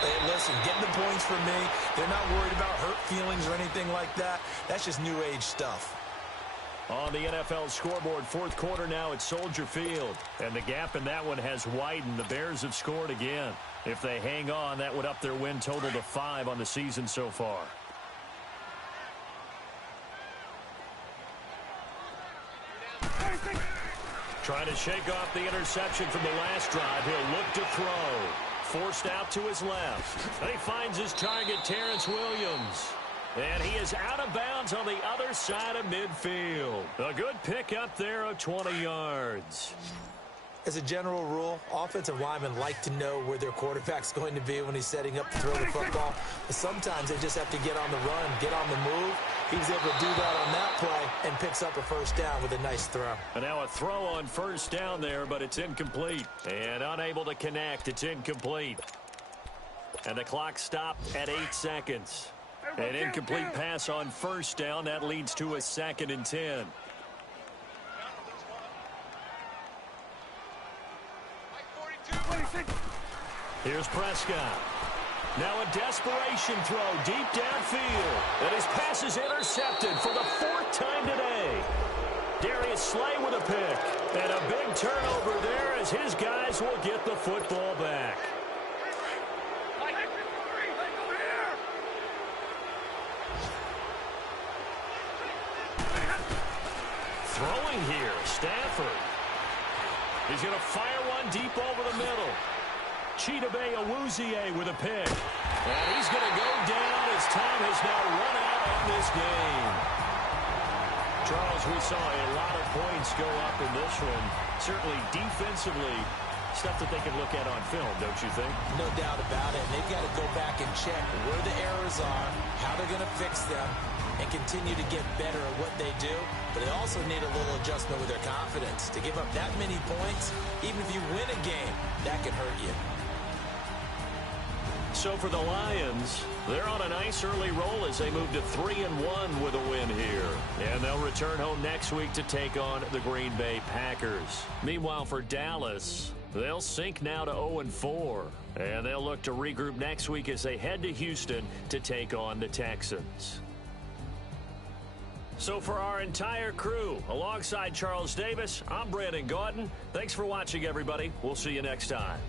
Hey, listen, getting the points for me. They're not worried about hurt feelings or anything like that. That's just new age stuff. On the NFL scoreboard, 4th quarter now at Soldier Field. And the gap in that one has widened. The Bears have scored again. If they hang on, that would up their win total to 5 on the season so far. Trying to shake off the interception from the last drive. He'll look to throw. Forced out to his left. And he finds his target, Terrence Williams. And he is out of bounds on the other side of midfield. A good pick up there of 20 yards. As a general rule, offensive linemen like to know where their quarterback's going to be when he's setting up to throw the football. But sometimes they just have to get on the run, get on the move. He was able to do that on that play and picks up a first down with a nice throw. And now a throw on first down there, but it's incomplete. And unable to connect. It's incomplete. And the clock stopped at 8 seconds. An incomplete pass on first down. That leads to a 2nd and 10. Here's Prescott. Now a desperation throw deep downfield. And his pass is intercepted for the 4th time today. Darius Slay with a pick. And a big turnover there as his guys will get the football back. Throwing here, Stafford. He's going to fire one deep over the middle. Chidobe Awuzie with a pick. And he's going to go down as time has now run out on this game. Charles, we saw a lot of points go up in this one. Certainly defensively, stuff that they can look at on film, don't you think? No doubt about it. And they've got to go back and check where the errors are, how they're going to fix them, and continue to get better at what they do. But they also need a little adjustment with their confidence. To give up that many points, even if you win a game, that can hurt you. So for the Lions, they're on a nice early roll as they move to 3-1 with a win here. And they'll return home next week to take on the Green Bay Packers. Meanwhile, for Dallas, they'll sink now to 0-4. And they'll look to regroup next week as they head to Houston to take on the Texans. So for our entire crew, alongside Charles Davis, I'm Brandon Gaudin. Thanks for watching, everybody. We'll see you next time.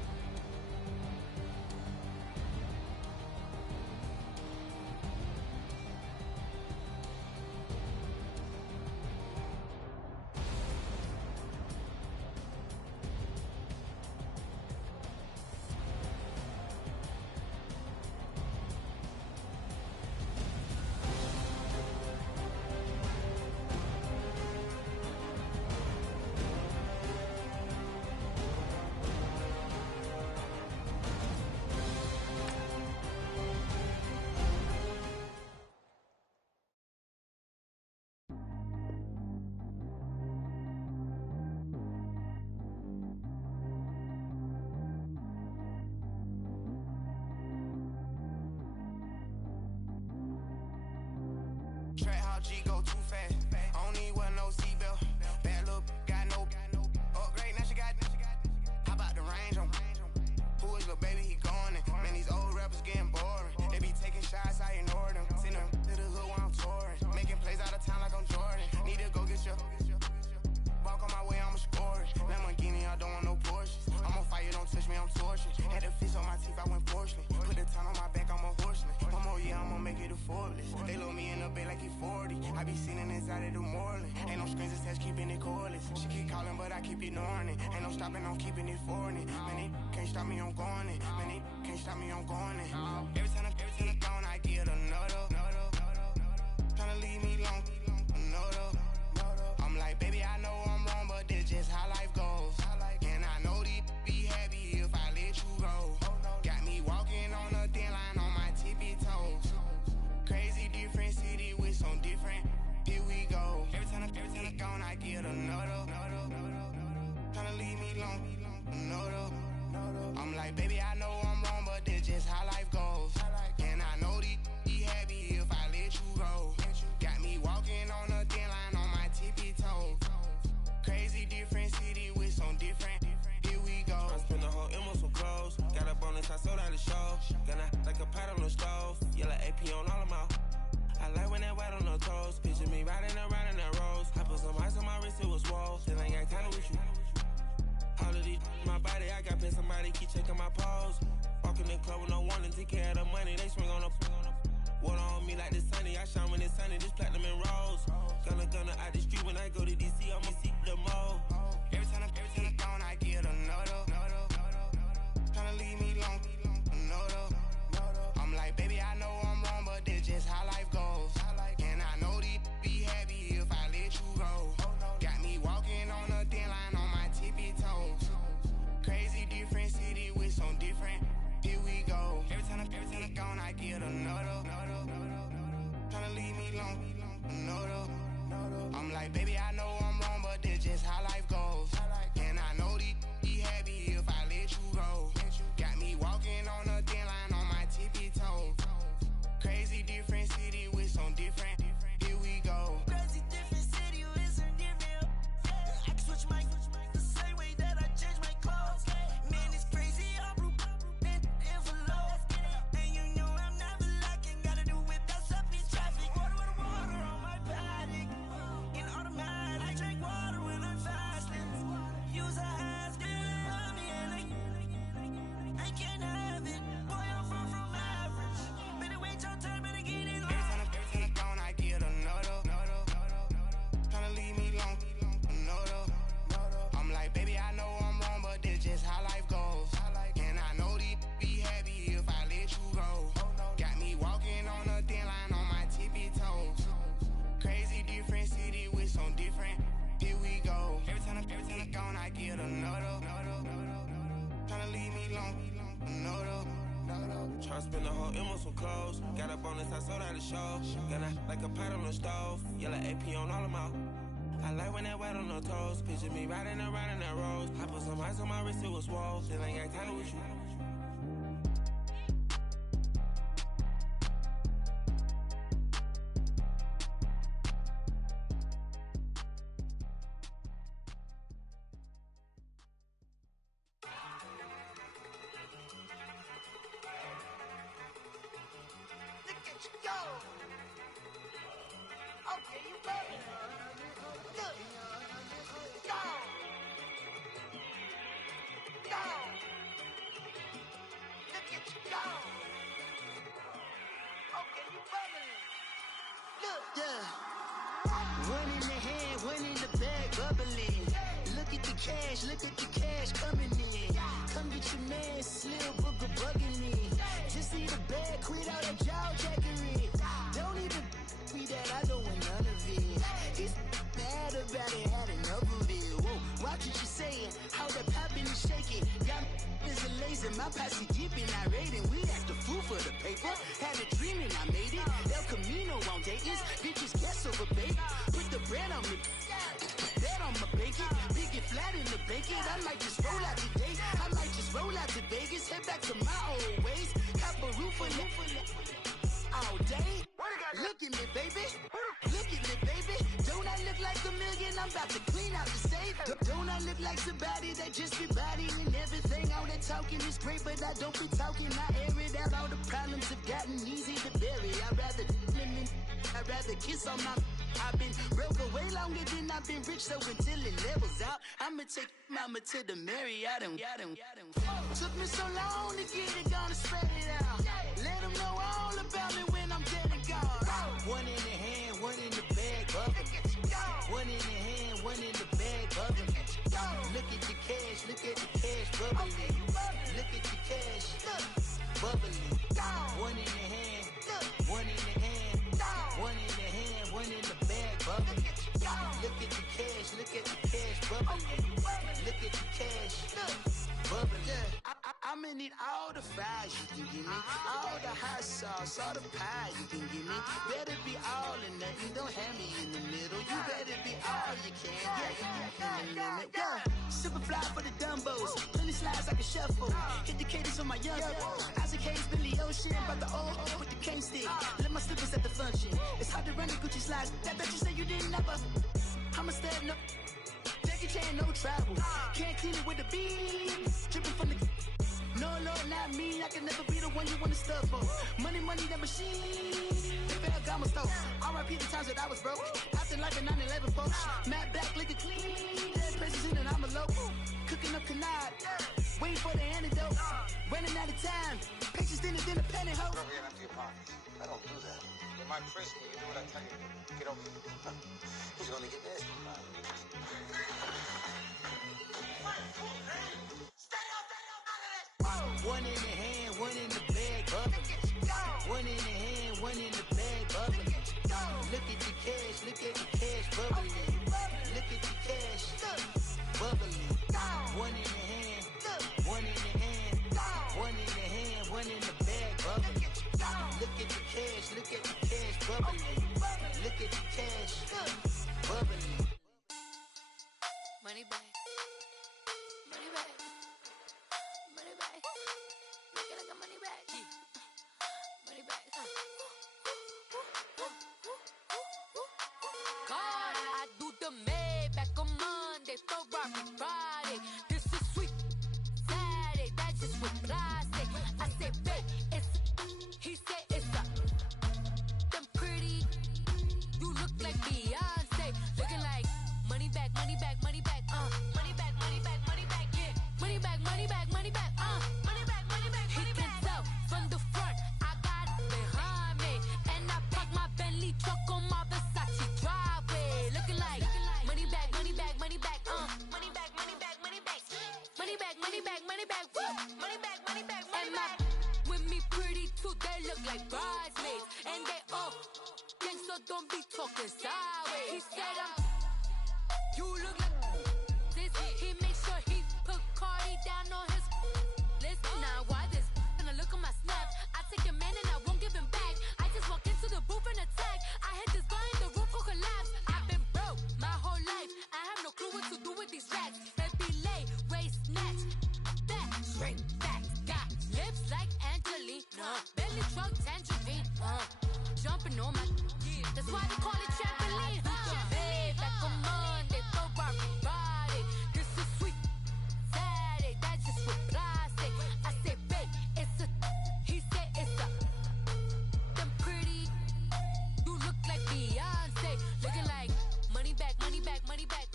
Track how G go too fast. I don't need wear no seatbelt. Bad look, got no upgrade. Now she got. How about the range on? Who is the baby? He going in. Man, these old rappers getting boring. They be taking shots, I ignore them. Send them to the hood while I'm touring. Making plays out of town like I'm Jordan. Need to go get your. Walk on my way, I'ma score it. Lamborghini, I don't want no Porsches. I'm on fire, don't touch me, I'm torching. Had the fish on my teeth, I went fortunate. Put the ton on my back, I'm a horseman. One more year, I'ma make it a Forbes. They load me in the bed like he 40. I be sitting inside of the Moreland. Ain't no strings attached, keeping it cordless. She keep calling, but I keep ignoring it. Ain't no stopping, I'm keeping it foreign. Man, they can't stop me, I'm going it. Man, they can't stop me, I'm going it. Every time I gone, I get another. Tryna leave me long, another. I'm like, baby, I know I'm wrong, but this just how life goes. And I know these be happy if I let you go. Got me walking on a thin line on my tippy toes. Crazy different city with some different. Here we go. Every time I gone, I get another. Tryna leave me long, another. I'm like, baby, I know I'm wrong, but this just how life goes. And I know these be happy if I let you go. Got me walking on a thin line on my tippy toes. Crazy different city with some different. Here we go. I spent the whole M on some clothes. Got up on this, I sold out the show. Gonna like a pot on the stove. Yellow AP on all of my. I like when that white on the toes. Picture me riding around in that rose. I put some ice on my wrist, it was swole. Still ain't got time with you. All of these my body, I got pissed. Somebody keep checking my pose. Walking in the club with no warning, take care of the money. They swing on the. Water on me like the sunny. I shine when it's sunny. This platinum and rose. Gonna out the street when I go to DC. I'ma see the mall. Every time I gone, I get another. Tryna leave me long, another. I'm like, baby, I know I'm wrong, but this just how life goes. And I know these be happy if I let you go. Got me walking on a thin line on my tippy toes. Crazy different city with some different. Here we go. Every time I gone, I get another. Tryna leave me long, another. I'm like, baby, I know I'm wrong, but this just how life goes. And I know these be happy if I let you go. Got me walking on a thin line on my tippy toes. Crazy different city with some different. Here we go. Crazy different city with some different. I can switch my the same way that I change my clothes. Man, it's crazy. I'm blue in envelope. And you Yeah, the no. Tryna leave me alone. No. Tryna spend the whole M on some clothes. Got a bonus, I sold out the show. Got like a pot on the stove. Yellow AP on all of my. I like when that wet on the toes. Picture me riding around in that rose. I put some ice on my wrist, it was swole. Still ain't got time with you. One in the hand, one in the bag, bubbling. Look at the cash coming in. Come get your man, Slim Booker bugging me. Just need a bag, quit all that jaw jackery. Don't even be that, I don't want none of it. He's mad about it, had enough of it. Whoa, watch what you saying, how that poppin' and shaking. Got is a laser, my posse dipping, I raiding. We act a fool for the paper. Had a dream and I made it. El Camino on Dayton's, bitches guess over baby. Put the bread on me, bet on my bacon. Big and flat in the bacon. I might just roll out today. I might just roll out to Vegas. Head back to my old ways. Cop a roof for all day. Look at me, baby. Look at me, baby. Don't I look like a million? I'm about to clean out the safe. Don't I look like somebody that just be bodying everything? All that talking is great, but I don't be talking. I air it out. All the problems have gotten easy to bury. I'd rather kiss on my. I've been broke way longer than I've been rich, so until it levels out, I'ma take mama to the Marriott and got him. Took me so long to get it, gonna spread it out. Let them know all about me when I'm dead and gone. One in the hand, one in the bag, bubbling. One in the hand, one in the bag, bubbling. Look at the cash, bubbling. Look at the cash, bubbling. One in the hand, one in the hand, one in the hand, one in the bag, bubbling. Look at the cash, bubbling. Look at the cash, bubbling. I'ma need all the fries you can give me, all the hot sauce, all the pie you can give me. Better be all or nothing, don't have me in the middle. You better be all you can, yeah. Super fly for the Dumbos, plenty slides like a shuffle. Hit the cadence on my young Isaac Hayes, Billy Ocean, but the old with the cane stick. Let my slippers at the function. It's hard to run the Gucci slides. That bet you say you didn't never. I'm a stab, no. Jackie Chan, no travel. Can't clean it with the beat. Dripping from the. No, Lord, not me. I can never be the one you want to stuff for. Money, that machine. They fell Gamma Stove. R.I.P. the times that I was broke. After life in 9/11, folks. Matte black, liquor clean. Dead places in and I'm a local. Cooking up canard. Waiting for the antidote. Running out of time. Patience thinner than a penny hoe. Over here and empty your pockets. I don't do that. In my prison, you do what I tell you to. Get over here. He's gonna get nasty. One in the hand, one in the bag, bubbling. One in the hand, one in the bag, bubbling. Look at the cash, bubbling. Look at the cash, bubbling. One in the hand, one in the hand, one in the hand, one in the bag, bubbling. Look at the cash, bubbling. Look at the cash, bubbling. Money back. Money back. Money back. Make it like a money back. Money back. God, I do the Maybach on Monday, Ferrari Friday. This is sweet Saturday, that's just what I say. I say, babe, it's. He said it's a. Them pretty. You look like Beyonce, looking like money back, money back, money back, money back, money back, money back, yeah, money back, money back, money back, money back, money back, money back. He can tell from the front, I got it behind me, and I park my Bentley truck on my Versace driveway, looking like money back, money back, money back, money back, money back, money back, money back, money back, money back, money back, money back, money back. With me pretty too, they look like bridesmaids, and they all gangsta, don't be talking sideways. He said you look like this. He makes sure know my that's why they call it trampoline. Back on Monday, throw rock Friday. This is sweet Saturday, that's just what I say. I say, babe, it's a. He said it's a. Them pretty. You look like Beyonce, looking like money back, money back, money back,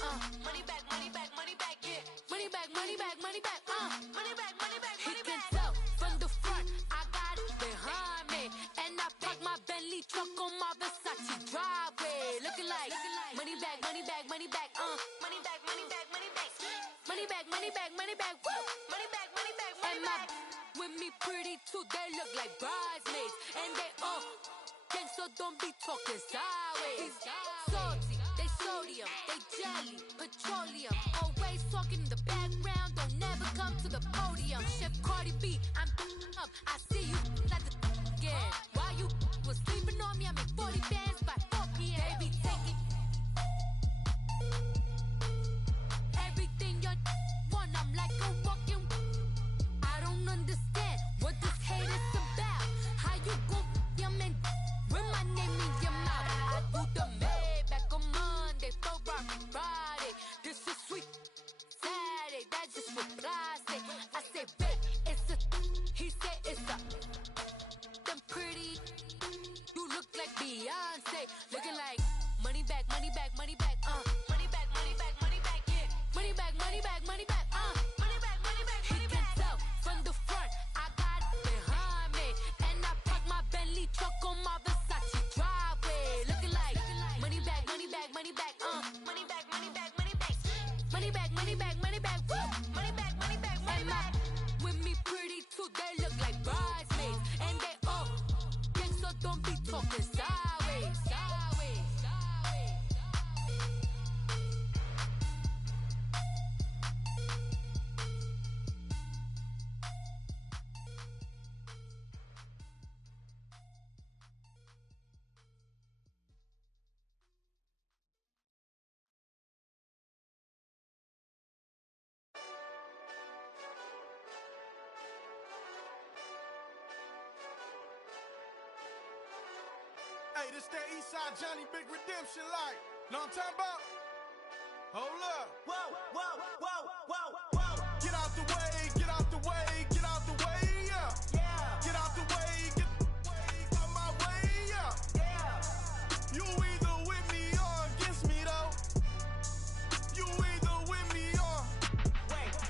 money back, money back, money back, yeah. Money back, money back, money back, money back, money back, money back. He can tell from the front, I got it behind me, and I park my Bentley truck on my Versace driveway, looking like money back, money back, money back, money back, money back, money back, money back, money back, money back, woo, money back, money back, money back. With me pretty too, they look like bridesmaids, and they all gang, so don't be talking sideways. Salty, they sodium, they jelly, petroleum. Always talking in the background, don't never come to the podium. Chef Cardi B, I'm up. I see you at the again. While you was sleeping on me, I make 40 bands by 4 p.m. Baby, take it. Everything you want, I'm like a walking. I don't understand what this hate is about. How you go, your man, with my name in your mouth. I do the Maybach on Monday, throw rock Friday. This is sweet Saturday, that's just what I say. I say, babe, it's a. He said it's a. Them pretty. You look like Beyonce, looking like money back, money back, money back, money back, money back, money back, yeah. Money back, money back, money back, money back, money back. He can tell from the front, I got it behind me, and I park my Bentley truck on my Versace driveway, looking like money back, money back, money back, money back, money back, money back, money back, money back, money back, woo, money back, money back, money back. With me pretty too, they look like bridesmaids, and they all gang, so don't be talking sideways, sideways, sideways. Hey, this that Eastside Johnny Big Redemption like. Know what I'm talking about? Hold up. Whoa, whoa, whoa, whoa, whoa. Get out the way, get out the way, get out the way, yeah. Yeah. Get out the way, get out my way, yeah. Yeah. You either with me or against me, though. You either with me or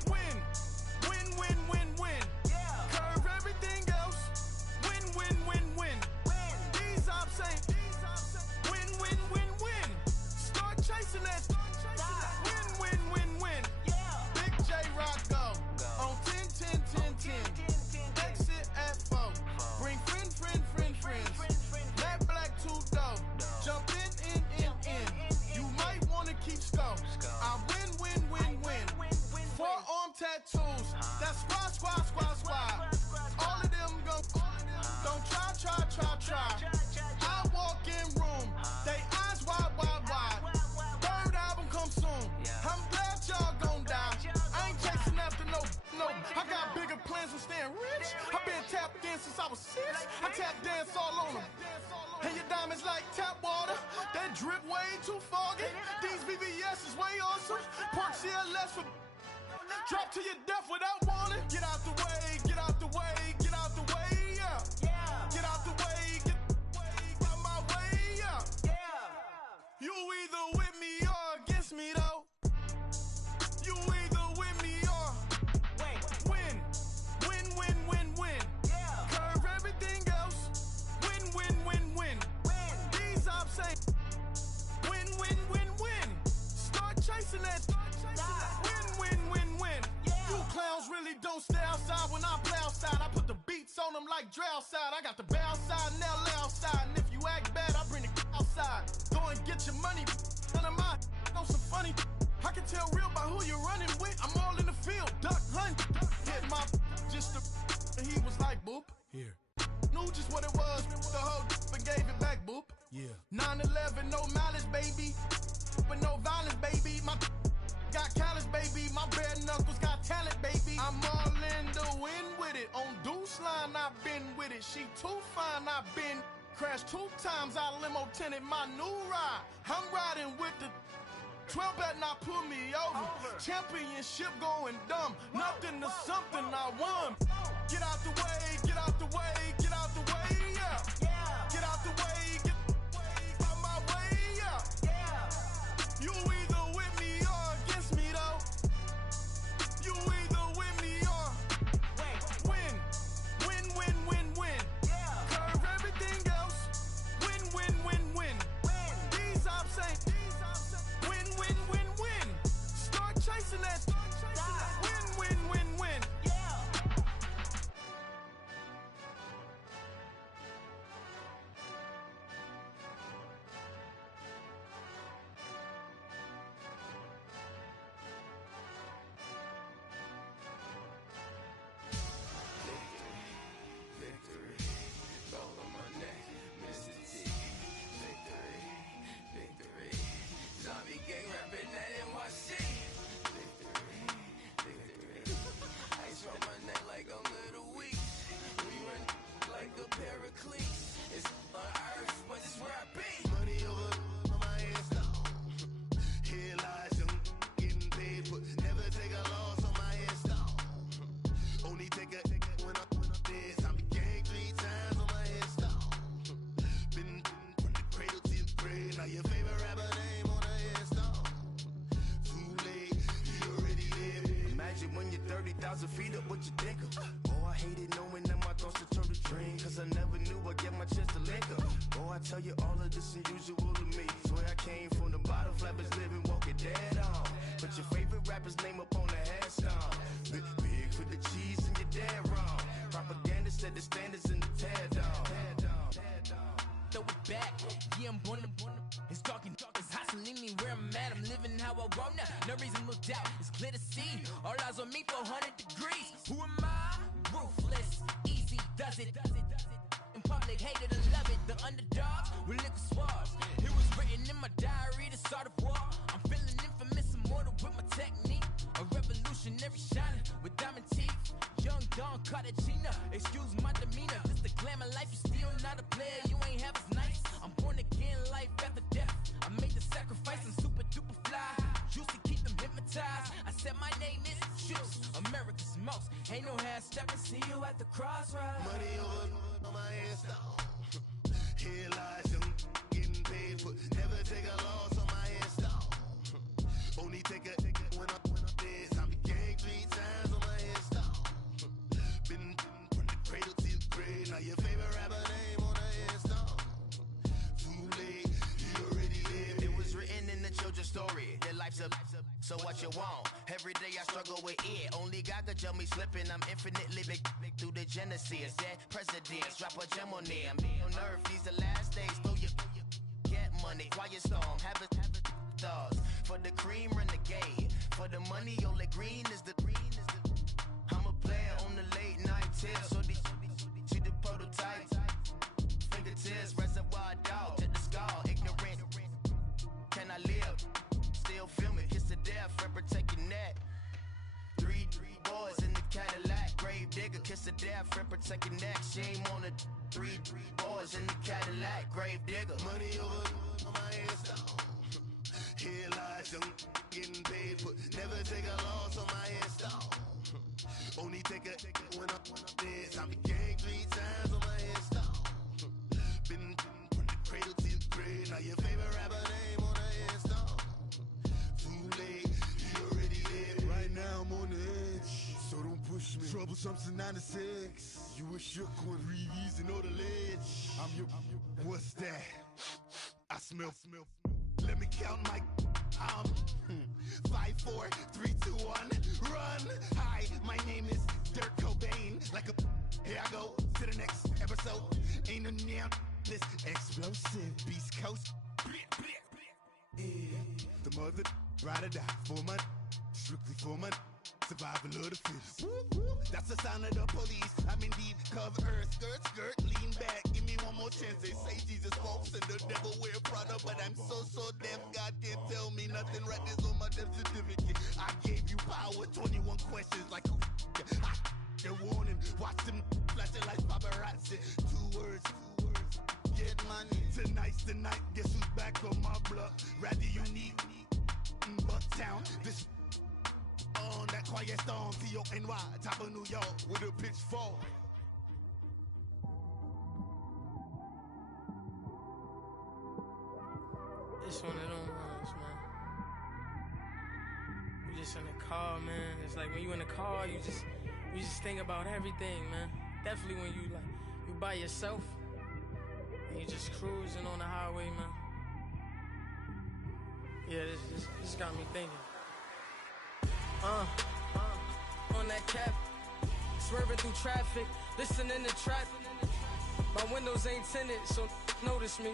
win. Win, win, win, win. Yeah. Curve everything else. Win, win, win, win. These I'm saying. Win, win, win, win. Start chasing that. Win, win, win, win. Big J Rock go. On 10, 10, 10, 10. Exit at 4. Bring friend, friend, friend, friends. Matt Black 2 dough. Jump in. You might want to keep score. I win, win, win, win. Forearm tattoos. That's squad. All of them go. Don't try. I walk in room. They eyes wide. Third album come soon. I'm glad y'all gon' die. I ain't chasing after no. I got bigger plans than staying rich. I been tapped in since I was 6. I tap dance all on them. And your diamonds like tap water. That drip way too foggy. These BBS is way awesome. Park CLS for. Drop to your death without warning. Get out the way, get out the way, get out the way, yeah. Get out the way, get out my way, yeah. You either with me or against me, though. You either with me or win. Win, win, win, win. Curve everything else. Win, win, win, win. These I'm saying. Win, win, win, win. Start chasing that. Win, win, win, win. You clowns really don't stay outside when I play outside. I put the beats on them like Dre outside. I got the bow side and LA outside. And if you act bad, I bring the outside. Go and get your money. None of my know some funny. I can tell real by who you're running with. I'm all in the field. Duck hunt. Hit my just the and he was like boop. Here. Knew just what it was. The whole and gave it back boop. Yeah. 9/11, no malice, baby. But no violence, baby. My got callous, baby. My bare knuckles got talent, baby. I'm all in the wind with it. On Deuce line, I've been with it. She too fine, I've been Crashed 2 times out of limo tinted my new ride. I'm riding with the 12 better not pull me over. Championship going dumb. Nothing to something I won. Get out the way, get out the way, get out the way, yeah. Get out the way, get out my way, yeah. You either with me or against me though. You either with me or win. Win, win, win, win. Curve everything else. Win, win, win, win. These ops ain't. Win, win, win, win. Start chasing that. Win, win, win, win. When you're 30,000 feet up, what you think of? Oh, I hated knowing that my thoughts would turn to dream. Cause I never knew I'd get my chance to link up. Oh, I tell you all of this unusual to me. Swear I came from the bottom, flappers living, walking dead on. Put your favorite rapper's name up on the headstone. Big for the cheese and you're dead wrong. Propaganda set the standards in the tear down. Throw it back, yeah, I'm born to. It's dark, it's hot, so leave me where I'm at. I'm living how I want now. No reason to look out, it's clear to see. All eyes on me, 400 degrees. Who am I? Ruthless, easy does it. In public, hated or love it. The underdogs with liquor swabs. It was written in my diary, the start of war. I'm feeling infamous, immortal with my technique. A revolutionary shining with diamond teeth. Young Don Cartagena, excuse my demeanor. Just the glamour life, you still not a player. You ain't half as nice. I'm born again, life after death. I made the sacrifice and super duper fly. Used to keep them hypnotized. I said my name is Juice, America's most. Ain't no half stepping. See you at the crossroads. Money over on my headstone. Here lies young, getting paid for. Never take a loss on my headstone. Only take a when I'm dead. I became 3 times on my headstone. Been from the cradle to the grave. Now your favorite rapper name on the headstone. Too late, you already lived. It was written in the children's story. Their life's a so what you want? Every day I struggle with it. Only God could tell me slipping. I'm infinitely big through the genesis. Dead presidents, drop a gem on them. On earth, these the last days. Throw your get money, quiet storm. Have a thoughts for the cream renegade. For the money, only green is the. I'm a player on the late night tip. So see the prototype. Fingertips, reservoir dog to the skull. Ignorant. Can I live? Still film it. Kiss to death, friend, protect your neck. 3 boys in the Cadillac. Grave digger, kiss to death, friend, protect your neck. Shame on the 3 boys in the Cadillac. Grave digger. Money over on my headstone. Here lies young, getting paid for. Never take a loss on my headstone. Only take a when I'm dead. I became 3 times on my headstone. Been from the cradle to the grave. Now your favorite rapper name on the headstone. Too late, you already lived. Right now I'm on the edge, so don't push me. Troublesome to 96. You a shook one, breathe easy, know the ledge. I'm your, what's that? I smell. Let me count my 5, 4, 3, 2, 1, run. Hi, my name is Dirk Cobain. Like a here I go to the next episode. Ain't no damn this explosive Beast Coast. Yeah. The mother ride or die for my strictly for my survival of the fittest. That's the sound of the police. I'm indeed cover earth, skirt, lean back. Give me one more chance. They say Jesus walks and the devil wear Prada, but I'm so deaf. God can't tell me nothing. Right this on my death certificate. I gave you power. 21 questions like who? The warning. Watch them flashing like paparazzi. 2 words. get money. Tonight's the night, guess who's back on my block? Rather unique, but town. This on that quiet storm, T-O-N-Y, top of New York, with a pitchfork. It's one of them ones, man. You just in the car, man. It's like when you in the car, you just think about everything, man. Definitely when you by yourself and you just cruising on the highway, man. Yeah, this got me thinking. On that cap, swerving through traffic, listening to trap. My windows ain't tinted, so notice me.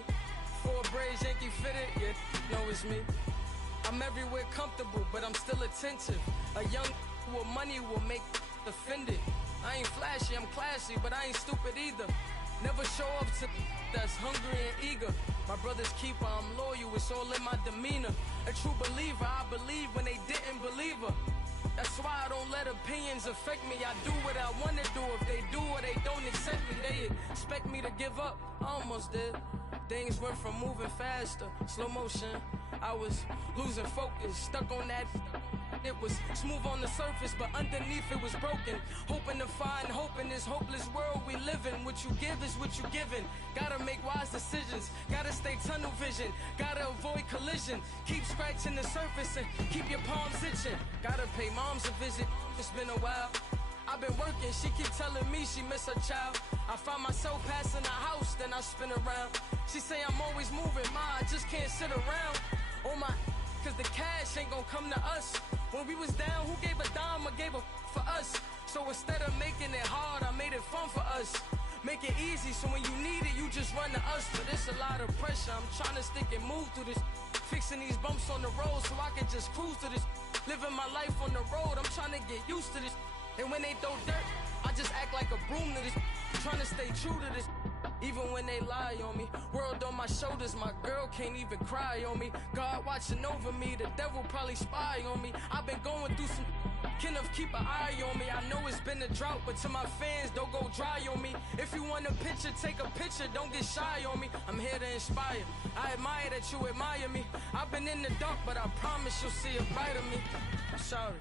Four braids, Yankee fitted, yeah, know it's me. I'm everywhere comfortable, but I'm still attentive. A young with money will make offended. I ain't flashy, I'm classy, but I ain't stupid either. Never show up to that's hungry and eager. My brother's keeper, I'm loyal, it's all in my demeanor. A true believer, I believe when they didn't believe her. That's why I don't let opinions affect me. I do what I want to do. If they do or they don't accept me, they expect me to give up. I almost did. Things went from moving faster, slow motion. I was losing focus, stuck on that. It was smooth on the surface, but underneath it was broken. Hoping to find hope in this hopeless world we live in. What you give is what you given. Gotta make wise decisions. Gotta stay tunnel vision. Gotta avoid collision. Keep scratching the surface and keep your palms itching. Gotta pay moms a visit. It's been a while. I've been working, she keep telling me she miss her child. I find myself passing the house, then I spin around. She say I'm always moving, ma, I just can't sit around. Oh my, cause the cash ain't gon' come to us. When we was down, who gave a dime or gave a for us? So instead of making it hard, I made it fun for us. Make it easy, so when you need it, you just run to us. But it's a lot of pressure, I'm trying to stick and move through this. Fixing these bumps on the road so I can just cruise to this. Living my life on the road, I'm trying to get used to this. And when they throw dirt, I just act like a broom to this. Trying to stay true to this. Even when they lie on me. World on my shoulders, my girl can't even cry on me. God watching over me, the devil probably spy on me. I've been going through some. Kenneth, keep an eye on me. I know it's been a drought, but to my fans, don't go dry on me. If you want a picture, take a picture, don't get shy on me. I'm here to inspire. I admire that you admire me. I've been in the dark, but I promise you'll see a brighter me. I'm sorry.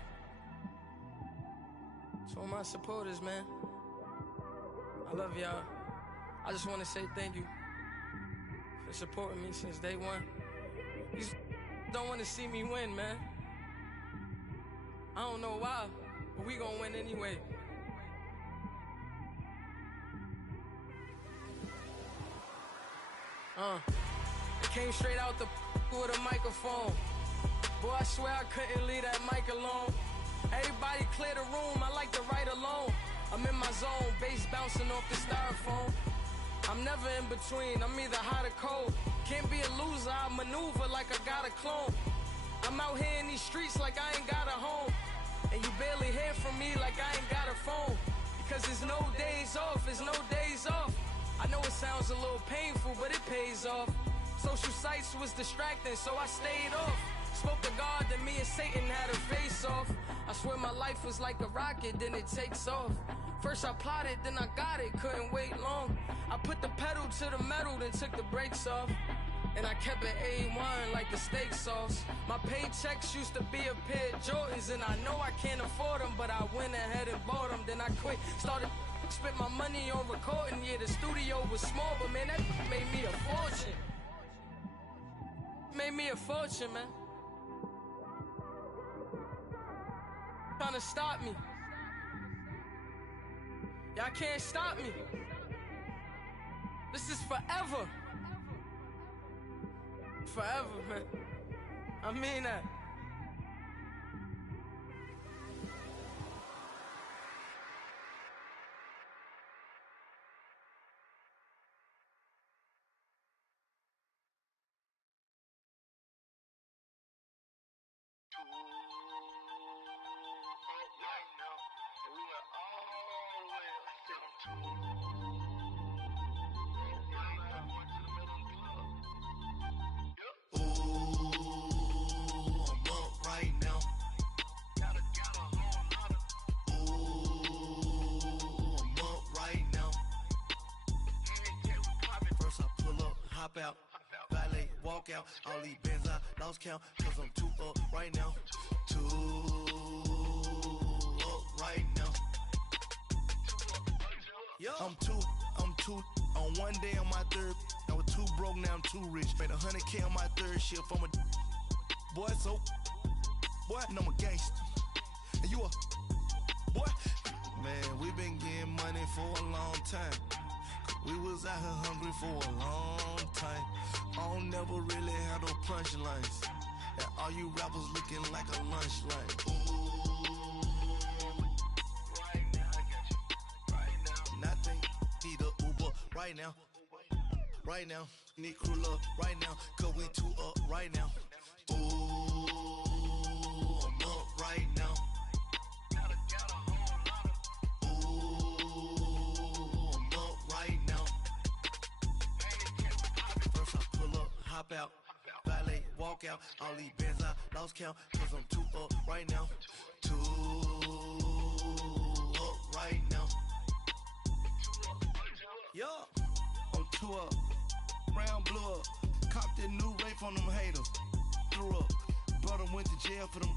To all my supporters, man, I love y'all. I just want to say thank you for supporting me since day one. You don't want to see me win, man. I don't know why, but we gonna win anyway. It came straight out the with a microphone. Boy, I swear I couldn't leave that mic alone. Everybody clear the room, I like to write alone. I'm in my zone, bass bouncing off the styrofoam. I'm never in between, I'm either hot or cold. Can't be a loser, I maneuver like I got a clone. I'm out here in these streets like I ain't got a home. And you barely hear from me like I ain't got a phone. Because there's no days off, there's no days off. I know it sounds a little painful, but it pays off. Social sites was distracting, so I stayed off. Spoke to God, then me and Satan had a face off. I swear my life was like a rocket, then it takes off. First I plotted, then I got it, couldn't wait long. I put the pedal to the metal, then took the brakes off. And I kept it A1 like the steak sauce. My paychecks used to be a pair of Jordans, and I know I can't afford them, but I went ahead and bought them. Then I quit, started spent my money on recording. Yeah, the studio was small, but man, that made me a fortune. Made me a fortune, man. Trying to stop me. Y'all can't stop me. This is forever. Forever, man. I mean that. walk out. All these bands I lost count, cause I'm too up right now. Too up right now. I'm too on one day on my third. I was too broke, now I'm too rich. Made 100K on my third shift. I'm a boy, so boy, and I'm a gangster. And you a boy. Man, we been getting money for a long time. We was out here hungry for a long time. I don't never really have no punchlines. And all you rappers looking like a lunch line. Ooh, right now, I got you. Right now, nothing. Need a Uber right now. Right now, need crew love right now. Cause we too up right now. Ooh, I'm up right now. Hop out, valet, walk out. All these bands I lost count, cause I'm too up right now. Too up right now. Yo, I'm too up. Round blew up. Copped that new rape on them haters. Threw up. Brother went to jail for them.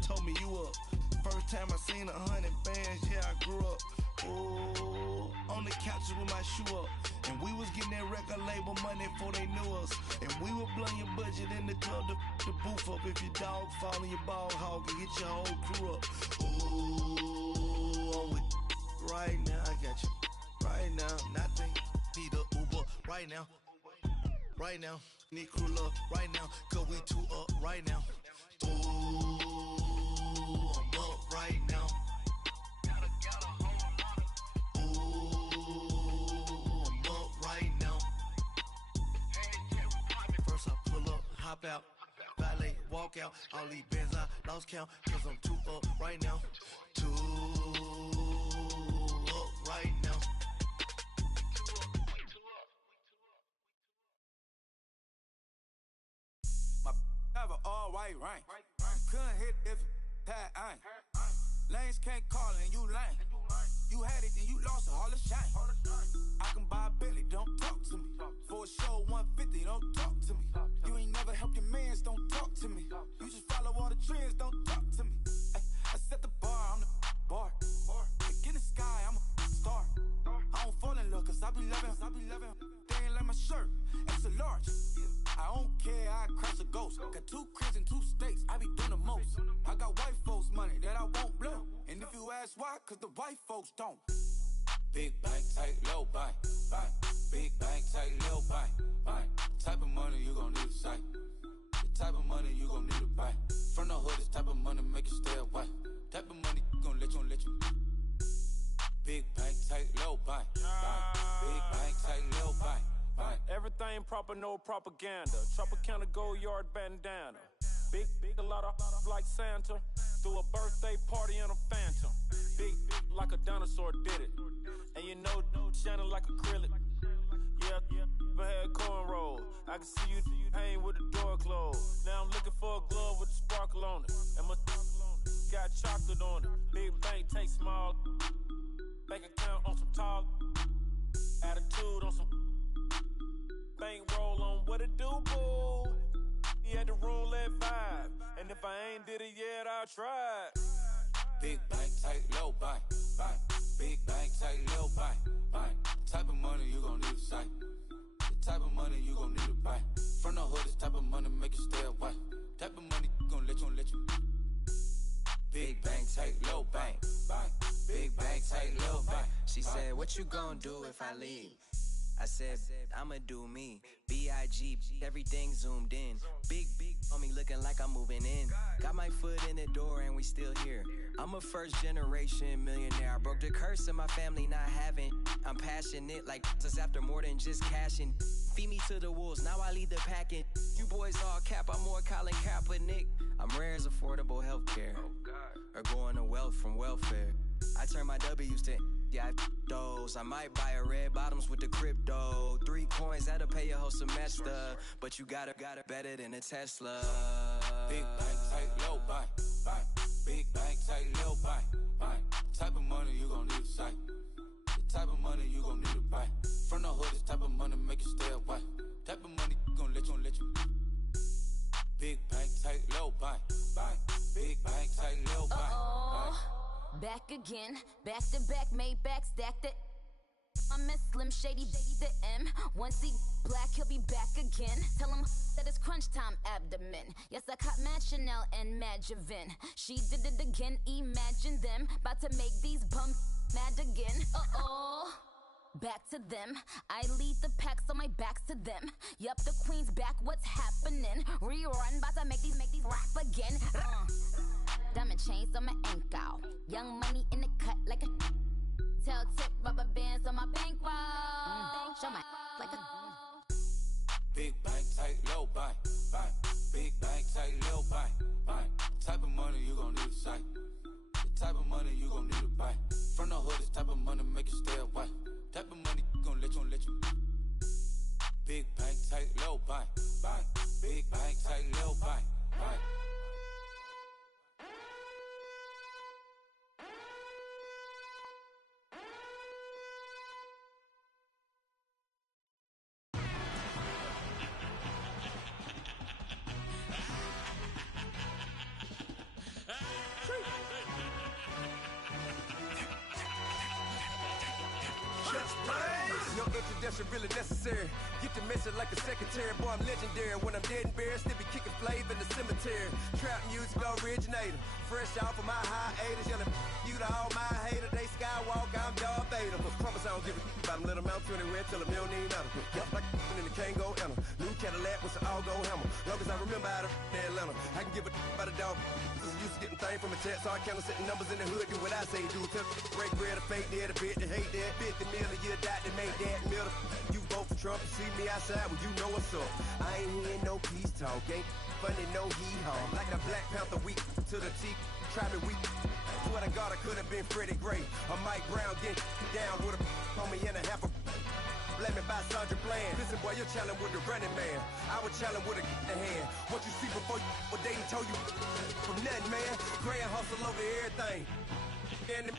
Told me you up. First time I seen 100 bands, yeah, I grew up. Ooh, on the couches with my shoe up. And we was getting that record label money before they knew us. And we were blowing your budget in the club to boof up. If your dog fall in your ball hog and get your whole crew up. Ooh, I'm with right now, I got you. Right now, nothing. Need a Uber right now. Right now, need crew love right now. Cause we too up right now. Ooh, I'm up right now. Hop out, valet, walk out. All these bands I lost count, cause I'm too up right now. Too up right now. My have an all white rank. Couldn't hit if it had ain't. Lanes can't call and you lame. You had it and you lost it, all the shame. I can buy a Billy, don't talk to me. For a show 150, don't talk to me. You ain't never helped your mans, don't talk to me. You just follow all the trends, don't talk to me. I set the bar, I'm the bar. Like in the sky, I'm a star. I don't fall in love, cause I be loving. They ain't like my shirt, extra large. I don't care, I crash a ghost. Got 2 cribs and 2 states, I be doing the most. I got white folks money that I won't blow. And if you ask why, cause the white folks don't. Big bank, tight, low bank, bank. Big bank, tight, low bank, bank. Type of money you gon' need to sight. The type of money you gon' need to buy. From the hood, this type of money make you stay away. Type of money gon' let you. Big bank, tight, low bank, bank. Big bank, tight, low bank, bank. Everything proper, no propaganda. Tropicana gold yard bandana. Big, a lot of like Santa. Threw a birthday party in a phantom. Big, like a dinosaur did it. And you know, shining like acrylic. Yeah, I had cornrows. I can see you hang with the door closed. Now I'm looking for a glove with a sparkle on it. And my got chocolate on it. Big bank, take small. Bank account on some tall. Attitude on some. Bank roll on what it do, boo. He had the roulette vibe. And if I ain't did it yet, I'll try. Big bank, tight, low bank, bank. Big bank, tight, low bank, bank. Type of money you gon' need to sight. The type of money you gon' need to buy. From the hood, this type of money make you stay away. Type of money gon' let you. Big bank, tight, low bank, bank. Big bank, tight, low bank. She said, what you gon' do if I leave? I said, I'ma do me. B.I.G. Everything zoomed in. Big on me looking like I'm moving in. Got my foot in the door and we still here. I'm a first generation millionaire. I broke the curse of my family not having. I'm passionate like just after more than just cashing. Feed me to the wolves, now I lead the packing. You boys all cap, I'm more Colin Kaepernick. I'm rare as affordable healthcare. Or going to wealth from welfare. I turn my W's to those. I might buy a red bottoms with the crypto. 3 coins, that'll pay your whole semester. But you gotta better than a Tesla. Big bank, tight, low bank, bank. Big bank, tight, low bank, bank. Type of money you gon' need to sight. The type of money you gon' need to buy. From the hood, this type of money make you stay away. Type of money gon' let you. tight, low bank, bank. Big bank, tight, low bank. Back again, back to back, made back, stacked it. I'm Miss Slim Shady, the M. Once he black, he'll be back again. Tell him that it's crunch time abdomen. Yes, I caught Mad Chanel and Mad Javin. She did it again, imagine them. About to make these bums mad again. Back to them. I lead the pack, so my back's to them. Yup, the queen's back, what's happening? Rerun, about to make these rap again. Diamond chains on my ankle. Young money in the cut like a tail tip, rubber bands on my bankroll. Show my like a big bank, tight, low bank, bank. Big bank, tight, low bank, bank. Type of money you gon' need to sight. The type of money you gon' need to buy. From the hood, this type of money make you stay away. Type of money gon' let you. Big bank, tight, low bank, bank. Big bank, tight, low bank, bank. No introduction really necessary. Get the message like a secretary. Boy, I'm legendary. When I'm dead and buried, still be kicking flavor in the cemetery. Trap music originator. Fresh off of my hiatus. Yelling you to all my haters. They skywalk, I'm Darth Vader. Promise I don't give a about them. Let them out to anywhere. Tell them you don't need nothing. Yup, like in the Kango enter. New Cadillac with an all-go hammer. Long as I remember out of Atlanta. I can give a about a dog. Used to getting things from a text. So I count setting numbers in the hood. Do what I say do. Tell break bread or fake dead. A bit to hate that. 50 million a year dot to make that middle. You vote for Trump, you see me outside, well, you know what's up. I ain't hearing no peace talk, ain't funny, no hee-haw. Like a Black Panther weak to the teeth, try me weak. Swear to God, I could have been Freddie Gray or Mike Brown getting down with a on me and a half a. Let me buy Sandra Bland. Listen, boy, you're challenged with the running man. I was challenged with a hand. What you see before you, what they told you from nothing, man. Grand hustle over everything. And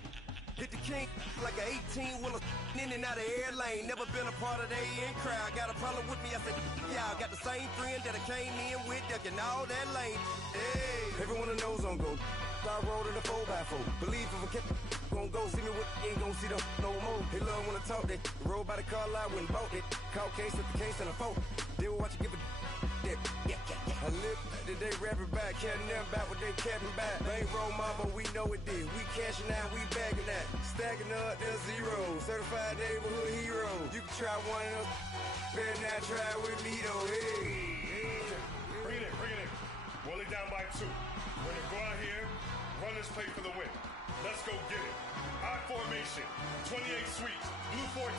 hit the king like an 18-wheeler in and out of air lane. Never been a part of the in crowd. Got a problem with me, I said, y'all got the same friend that I came in with, ducking all that lane. Hey, everyone knows on go. I rolled in a 4x4. Believe if a cat gon' go see me with ain't gon' see them no more. They love when I talk that. Roll by the car lot when bought it. Caught case at the case and a phone. They will watch you give a that. I live that they rapping back, catching them back what they capping back. Bankroll mama, we know it did. We cashing out, we bagging that. Stacking up, there's zero. Certified neighborhood hero. You can try one of them. Better not try with me though. Hey. Bring it in. Roll it down by 2. We're gonna go out here, run this play for the win. Let's go get it. I formation, 28 sweeps, blue 14.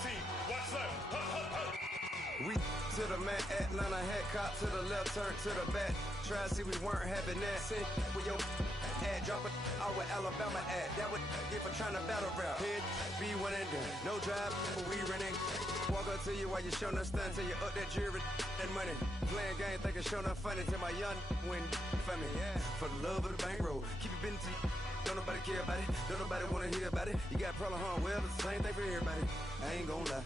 Watch left. Hup. We to the man, Atlanta head cop to the left, turn to the back. Try to see we weren't having that. Send with your ad, drop it out with Alabama ad. That would get for trying to battle rap. Head, be one and done. No drive, but we running. Walk up to you while you showing us stunt till you up that jewelry and money. Playing game, thinking showing up funny till my young win for me. Yeah. For the love of the bankroll, keep it been to you. Don't nobody care about it. Don't nobody wanna hear about it. You got a problem, huh? Well, it's the same thing for everybody. I ain't gon' lie.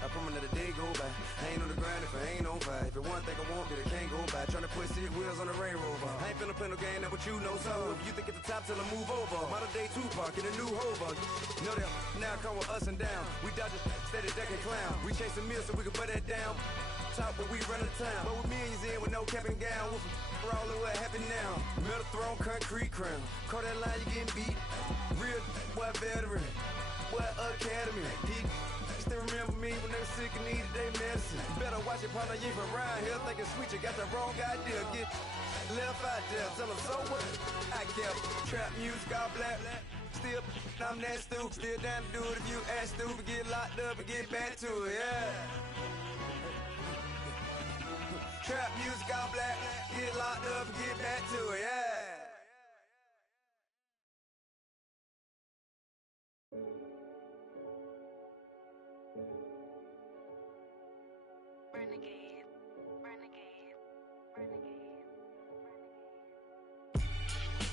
I promise that a day go by. I ain't on the grind if I ain't on fire. If it one thing I want, then it can't go by. Tryna put 6 wheels on the Range Rover. I ain't finna play no game, that what you know. So if you think at the top, tell them move over. Modern day Tupac in a new Hova. Know that now come with us and down. We dodge it, steady ducking clown. We chase a meal so we can put that down. Top, but we run the town. But with millions in with no cap and gown. We're all in what happened now. Metal throne, concrete crown. Call that line, you getting beat. Real boy veteran. Boy academy. He still remember me when they were sick and needed their medicine. You better watch it, partner. You from around here thinking sweet. You got the wrong idea. Get left out there. Tell them so what? I kept trap music all black. Still, I'm that stupid. Still down to do it if you act stupid. Get locked up and get back to it. Yeah. Trap music all black, get locked up and get back to it, yeah. Renegade.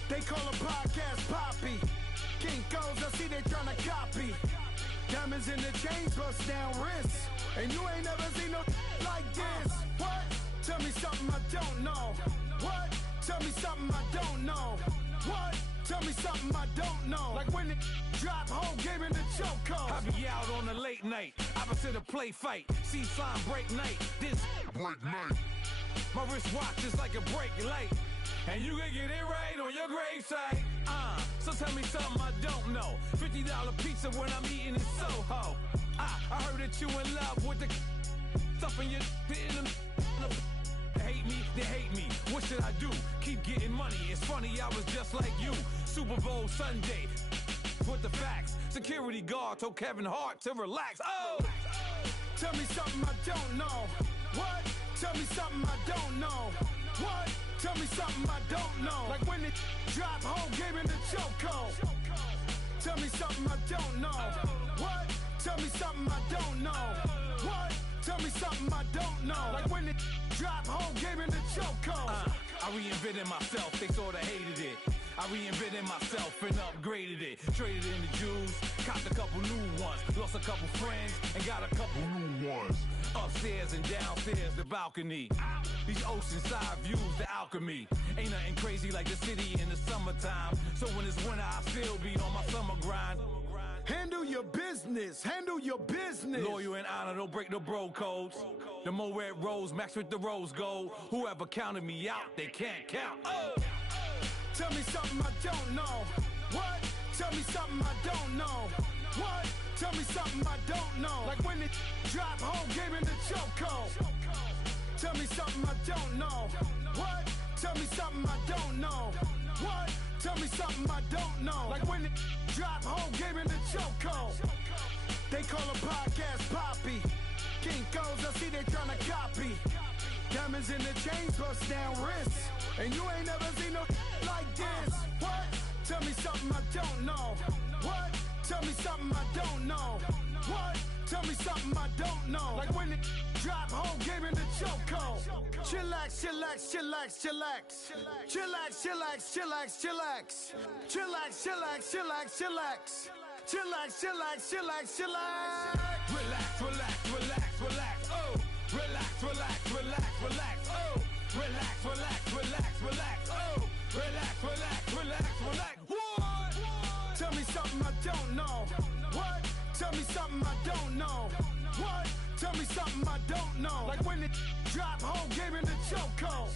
They call a podcast Poppy. Kinkos, I see they tryna copy. Diamonds in the chains, bust down wrists. And you ain't never seen no like this. What? Tell me something I don't know. What? Tell me something I don't know. What? Tell me something I don't know. Like when it drop, whole game in the chokehold. I be out on a late night, opposite a play fight. See sign break night, this break night. My wristwatch is like a break light, and you can get it right on your gravesite. So tell me something I don't know. $50 pizza when I'm eating in Soho. I heard that you in love with the stuff in your They hate me, they hate me. What should I do? Keep getting money. It's funny, I was just like you. Super Bowl Sunday, with the facts. Security guard told Kevin Hart to relax. Oh! Tell me something I don't know. What? Tell me something I don't know. What? Tell me something I don't know. Like when it drop, whole game in the chokehold. Tell me something I don't know. What? Tell me something I don't know. What? Tell me something I don't know. Like when it drop, whole game in the chokehold. I reinvented myself, they sorta hated it. I reinvented myself and upgraded it. Traded in the Jews, copped a couple new ones. Lost a couple friends and got a couple new ones. Upstairs and downstairs, the balcony. These oceanside views, the alchemy. Ain't nothing crazy like the city in the summertime. So when it's winter, I still be on my summer grind. Handle your business, handle your business. Loyal and honor, don't break the bro codes. The more red rose, max with the rose gold. Whoever counted me out, they can't count. Oh! Tell me something I don't know. What? Tell me something I don't know. What? Tell me something I don't know. Like when it drop, whole game in the chokehold. Tell me something I don't know. What? Tell me something I don't know. What? Tell me something I don't know. Like when it drop, whole game in the chokehold. They call a podcast Poppy. Kinkos, I see they tryna copy. Diamonds in the chains, bust down wrists. And you ain't never seen no like this. What? Tell me something I don't know. What? Tell me something I don't know. What? Tell me something I don't know. Like when it drop, whole game in the chokehold. Chillax, chillax, chillax, chillax. Chillax, chillax, chillax, chillax. Chillax, chillax, chillax, chillax. Chillax, chillax, chillax, chillax. Relax, relax, relax, relax. Oh! Relax, relax, relax, relax. Oh! Relax, relax, relax, relax. Oh! Relax, relax, relax, relax. What? Tell me something I don't know. What? Tell me something I don't know. What? Tell me something I don't know. Like when it drop, whole game in the chokehold.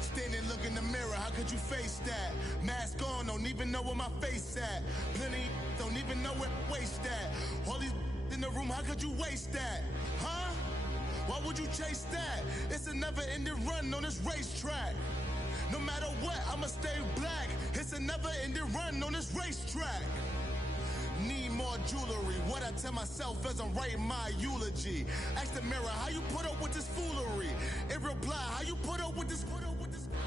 Standing, look in the mirror, how could you face that? Mask on, don't even know where my face at. Plenty, don't even know where waste at. All these in the room, how could you waste that? Huh? Why would you chase that? It's a never-ending run on this racetrack. No matter what, I'ma stay black. It's a never-ending run on this racetrack. Need more jewelry. What I tell myself as I'm writing my eulogy. Ask the mirror, how you put up with this foolery? It reply, how you put up with this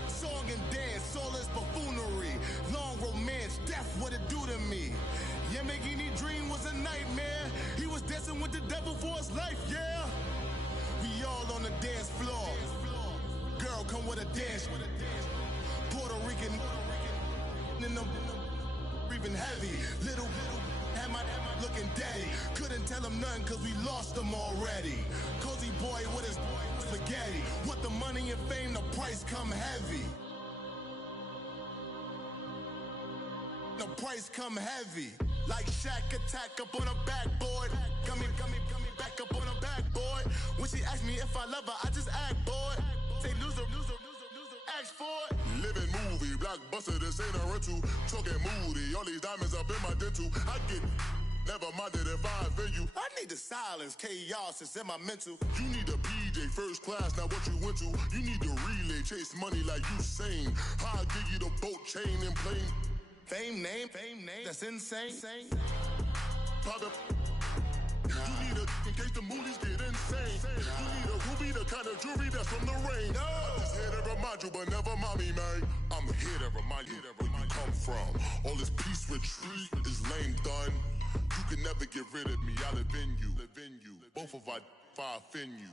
song and dance, all this buffoonery. Long romance, death, what it do to me? Yamagini dream was a nightmare. He was dancing with the devil for his life, yeah. We all on the dance floor. Girl, come with a dance. Puerto Rican in the breathing heavy. Little had my looking daddy. Couldn't tell him nothing cause we lost him already. Cozy boy with his spaghetti. With the money and fame, the price come heavy. The price come heavy. Like Shaq attack up on a backboard. Coming back up on a backboard. When she asked me if I love her, I just act bored. Say loser, ask for it. Living movie, blockbuster, this ain't a rental. Talking moody, all these diamonds up in my dental. I get never minded if I offend you. I need the silence, chaos is in my mental. You need to be DJ first class, now what you went to? You need to relay, chase money like you sane. How I give you the boat chain and plane. Fame name, that's insane. Pop You need a, in case the movies get insane. You need a ruby, the kind of jewelry that's from the rain. I'm just here to remind you, but never mommy, man. I'm here to remind you where you come from. All this peace retreat is lame done. You can never get rid of me, I live in you. Both of our fire offend you.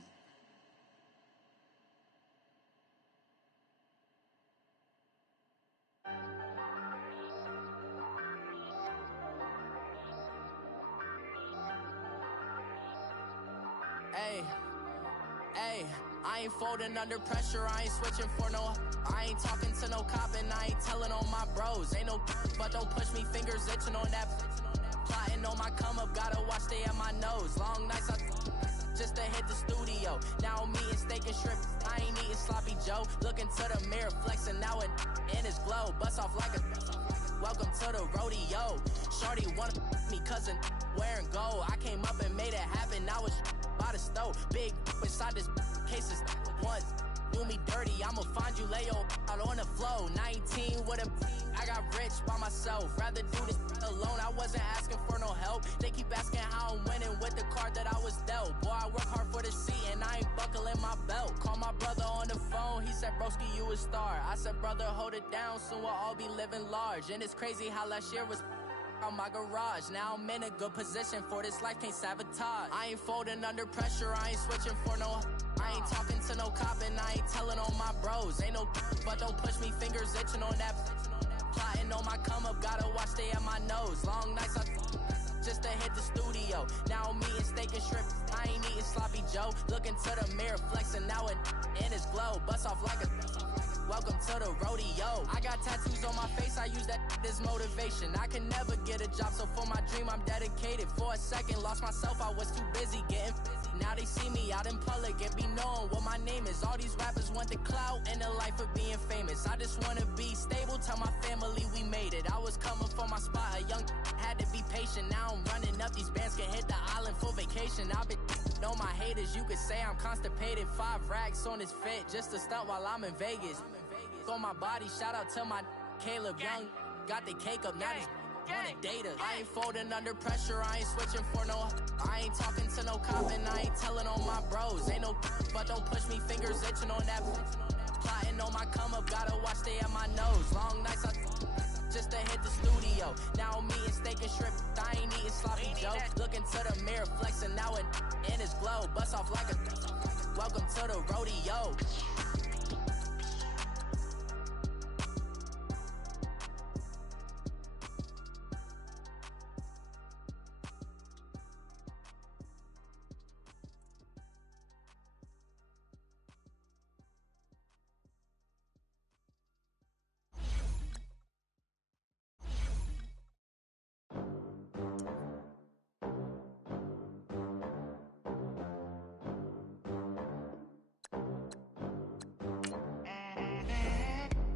Hey, I ain't folding under pressure, I ain't switching for no. I ain't talking to no cop and I ain't telling on my bros. Ain't no but don't push me, fingers itching on that. Plotting on my come up, gotta watch stay at my nose. Long nights just to hit the studio. Now I'm eating steak and shrimp, I ain't eating sloppy Joe. Looking to the mirror, flexing now it in his glow. Bust off like a welcome to the rodeo. Shorty wanna me cousin wearing gold. I came up and made it happen, now it's by the stove. Big inside this cases once do me dirty, I'ma find you lay out on the floor. 19 with a I got rich by myself. Rather do this alone, I wasn't asking for no help. They keep asking how I'm winning with the card that I was dealt. Boy, I work hard for the seat and I ain't buckling my belt. Call my brother on the phone, he said, broski, you a star. I said, brother, hold it down, soon we'll all be living large. And it's crazy how last year was on my garage. Now I'm in a good position for this life, can't sabotage. I ain't folding under pressure, I ain't switching for no. I ain't talking to no cop and I ain't telling on my bros. Ain't no but don't push me, fingers itching on that. Plotting on my come up, gotta watch stay at my nose. Long nights just to hit the studio. Now I'm eating steak and shrimp, I ain't eating sloppy Joe. Looking to the mirror, flexing now it in his glow. Bust off like a welcome to the rodeo. I got tattoos on my face, I use that as motivation. I can never get a job, so for my dream I'm dedicated. For a second, lost myself, I was too busy getting busy. Now they see me out in public and be knowing what my name is. All these rappers want the clout and the life of being famous. I just wanna be stable, tell my family we made it. I was coming for my spot, a young had to be patient. Now I'm running up, these bands can hit the island for vacation. I've been know my haters, you could say I'm constipated. 5 racks on his fit, just to stunt while I'm in Vegas. On my body, shout out to my Caleb Young. Got the cake up, now these wanna date us. I ain't folding under pressure, I ain't switching for no. I ain't talking to no cop and I ain't telling on my bros. Ain't no but don't push me, fingers itching on that. Plotting on my come up, gotta watch stay at my nose. Long nights just to hit the studio. Now I'm eating steak and shrimp, I ain't eating sloppy Joe. Looking to the mirror, flexing now it in his glow. Bust off like a welcome to the rodeo.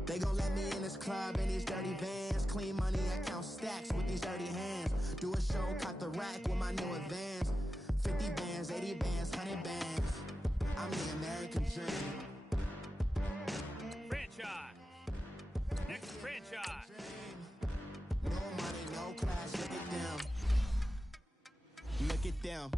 They gon' let me in this club in these dirty vans. Clean money, I count stacks with these dirty hands. Do a show, cut the rack with my new advance. 50 bands, 80 bands, 100 bands. I'm the American dream. Franchise. Next franchise. No money, no class, look at them. Look at them,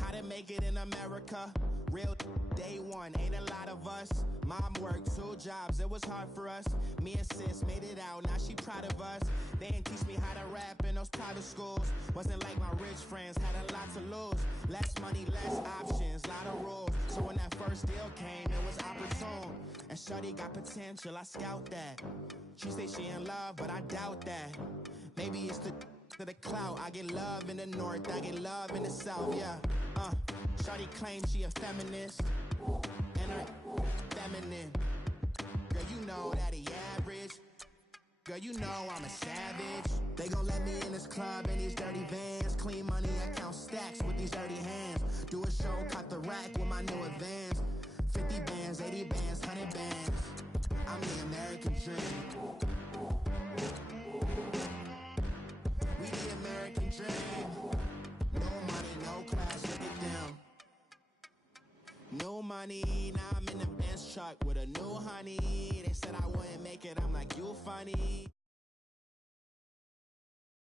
how to make it in America. Real day one, ain't a lot of us. Mom worked 2 jobs, it was hard for us. Me and sis made it out, now she proud of us. They didn't teach me how to rap in those private schools. Wasn't like my rich friends, had a lot to lose. Less money, less options, lot of rules. So when that first deal came, it was opportune. And shorty got potential, I scout that. She say she in love, but I doubt that. Maybe it's to the clout. I get love in the north, I get love in the south, yeah. Shorty claims she a feminist, and her feminine. Girl, you know that he average. Girl, you know I'm a savage. They gon' let me in this club in these dirty vans. Clean money, I count stacks with these dirty hands. Do a show, cut the rack with my new advance. 50 bands, 80 bands, 100 bands. I'm the American dream. We the American dream. No money, no class, look at them. No money. Now I'm in the Benz truck with a new honey. They said I wouldn't make it, I'm like, you funny.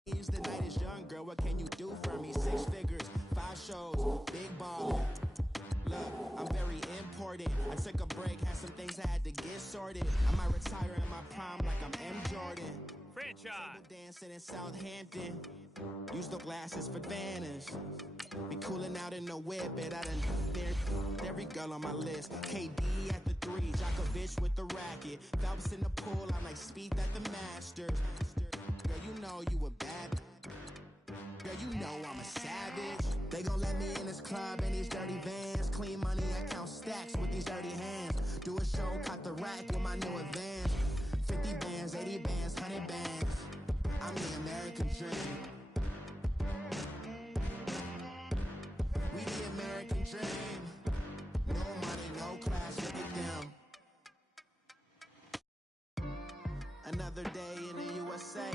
The night is young, girl, what can you do for me? 6 figures, 5 shows, big ball. Look, I'm very important. I took a break, had some things I had to get sorted. I might retire in my prime like I'm M. Jordan. Franchise. Dancing in Southampton. Use the glasses for Vanish. Be cooling out in the whip, but I done every girl on my list. KD at the 3, Djokovic with the racket. Phelps in the pool, I'm like Speed at the Masters. Girl, you know you a bad. Girl, you know I'm a savage. They gon' let me in this club in these dirty vans. Clean money, I count stacks with these dirty hands. Do a show, caught the rack with my new advance. 50 bands, 80 bands, 100 bands. I'm the American dream. We the American dream. No money, no class, look at them. Another day in the USA.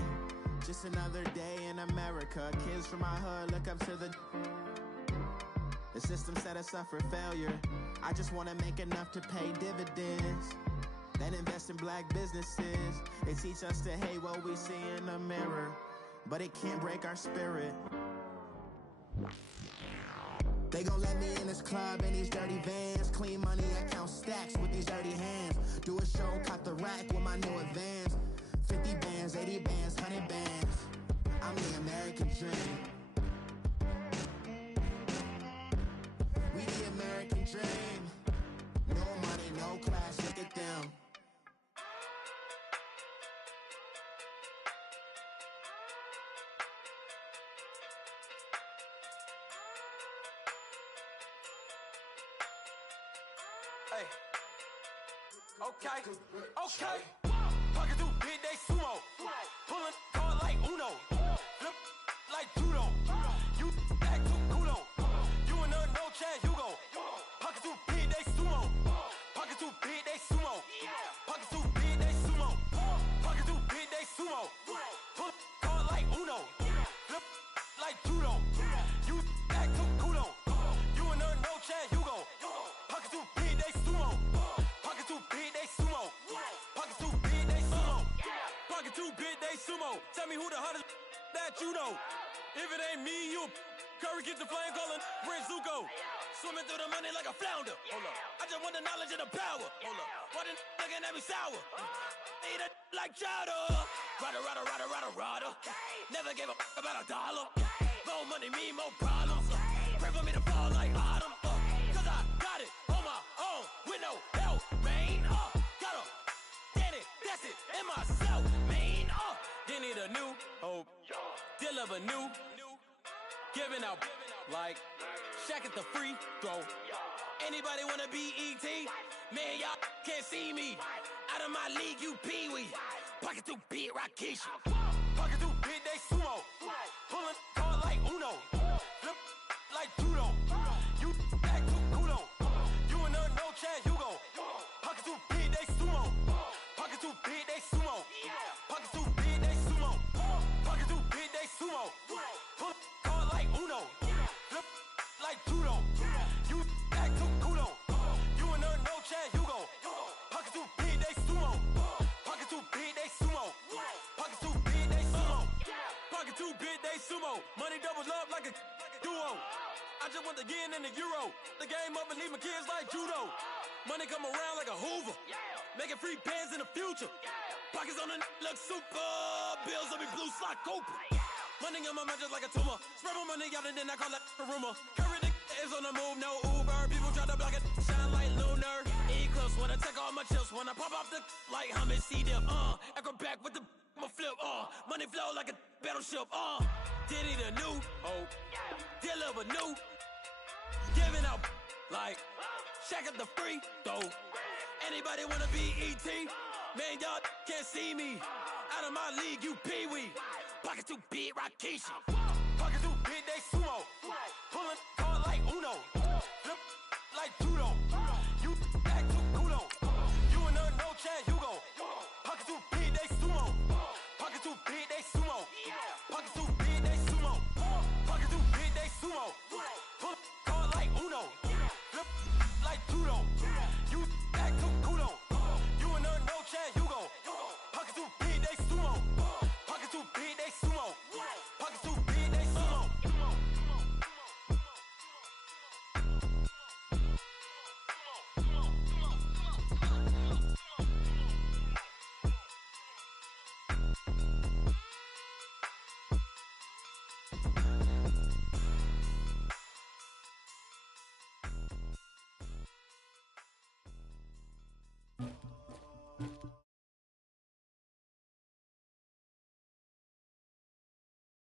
Just another day in America. Kids from my hood look up to the system set us up for failure. I just want to make enough to pay dividends. Then invest in black businesses. They teach us to hate what we see in the mirror, but it can't break our spirit. They gon' let me in this club in these dirty vans. Clean money, I count stacks with these dirty hands. Do a show, caught the rack with my new advance. 50 bands, 80 bands, 100 bands. I'm the American dream. We the American dream. No money, no class, look at them. Hey. Okay. Pocket through big day sumo. Pulling card like Uno. Flip like judo. You act too culo. You and her no chance, you go. Pocket through big day sumo. Pocket through big day sumo. Pocket through big day sumo. Pocket through big day sumo. Pull card like Uno. Flip like judo. You act too culo. You and her no chance, you go. Pocket through big day sumo. Pocket through big day sumo. Pocket through big day sumo. Pocket too big, they sumo. Tell me who the hottest that you know. If it ain't me, you Curry get the flame calling Prince Zuko. Swimming through the money like a flounder. Hold up. I just want the knowledge and the power. Hold up. Why the looking at me sour? Eat it like chowder. Rada. Never gave a about $1. More money, me, more problems. Pray for me to fall like autumn. Cause I got it on my own with no help, man. Gotta get it, that's it, in myself, man. They need a new hope, deal of a new, giving out like Shaq at the free throw. Anybody wanna be ET? Man, y'all can't see me. Out of my league, you pee-wee. Pocket too big, Rakishi. Pocket too big, they sumo. Pulling card like Uno. Flip like judo. You act too culo. You and her no chance, you go. Pocket too big, they sumo. Pocket too big, they sumo. Pocket too big, they sumo. Pocket too big, they sumo. Pull card like Uno. Flip like judo. You act too culo. You and her no chance, you go. Pocket too big, they sumo. Pocket too big, they sumo. Pocket too big, they sumo. Pocket too big, they sumo. Money doubles up like a duo. I just want the yen and the euro. The game up and leave my kids like judo. Money come around like a Hoover. Making free bands in the future. Pockets on the look super. Bills on me blue slot Cooper. Money on my mind just like a tumor. Spread my money out and then I call that a rumor. Curry the is on the move, no Uber. People try to block it, shine like lunar. Eclipse when I take all my chips. When I pop off the like hummus, C-dip. Acrobat with the flip. Money flow like a battleship. Diddy the new hope. Deliver new. Giving out like Shaq at the free throw. Anybody wanna be ET? Man, y'all can't see me. Out of my league, you pee-wee. Pocket too big, Rakishi. Pocket too big, they sumo. Pulling card like Uno. Flip like judo. You act too culo. You and her no chance, you go. Pocket too big, they sumo. Pocket too big, they sumo. Pocket too big, they sumo. Pocket too big, they sumo. Pull card like Uno. Flip like Kudo.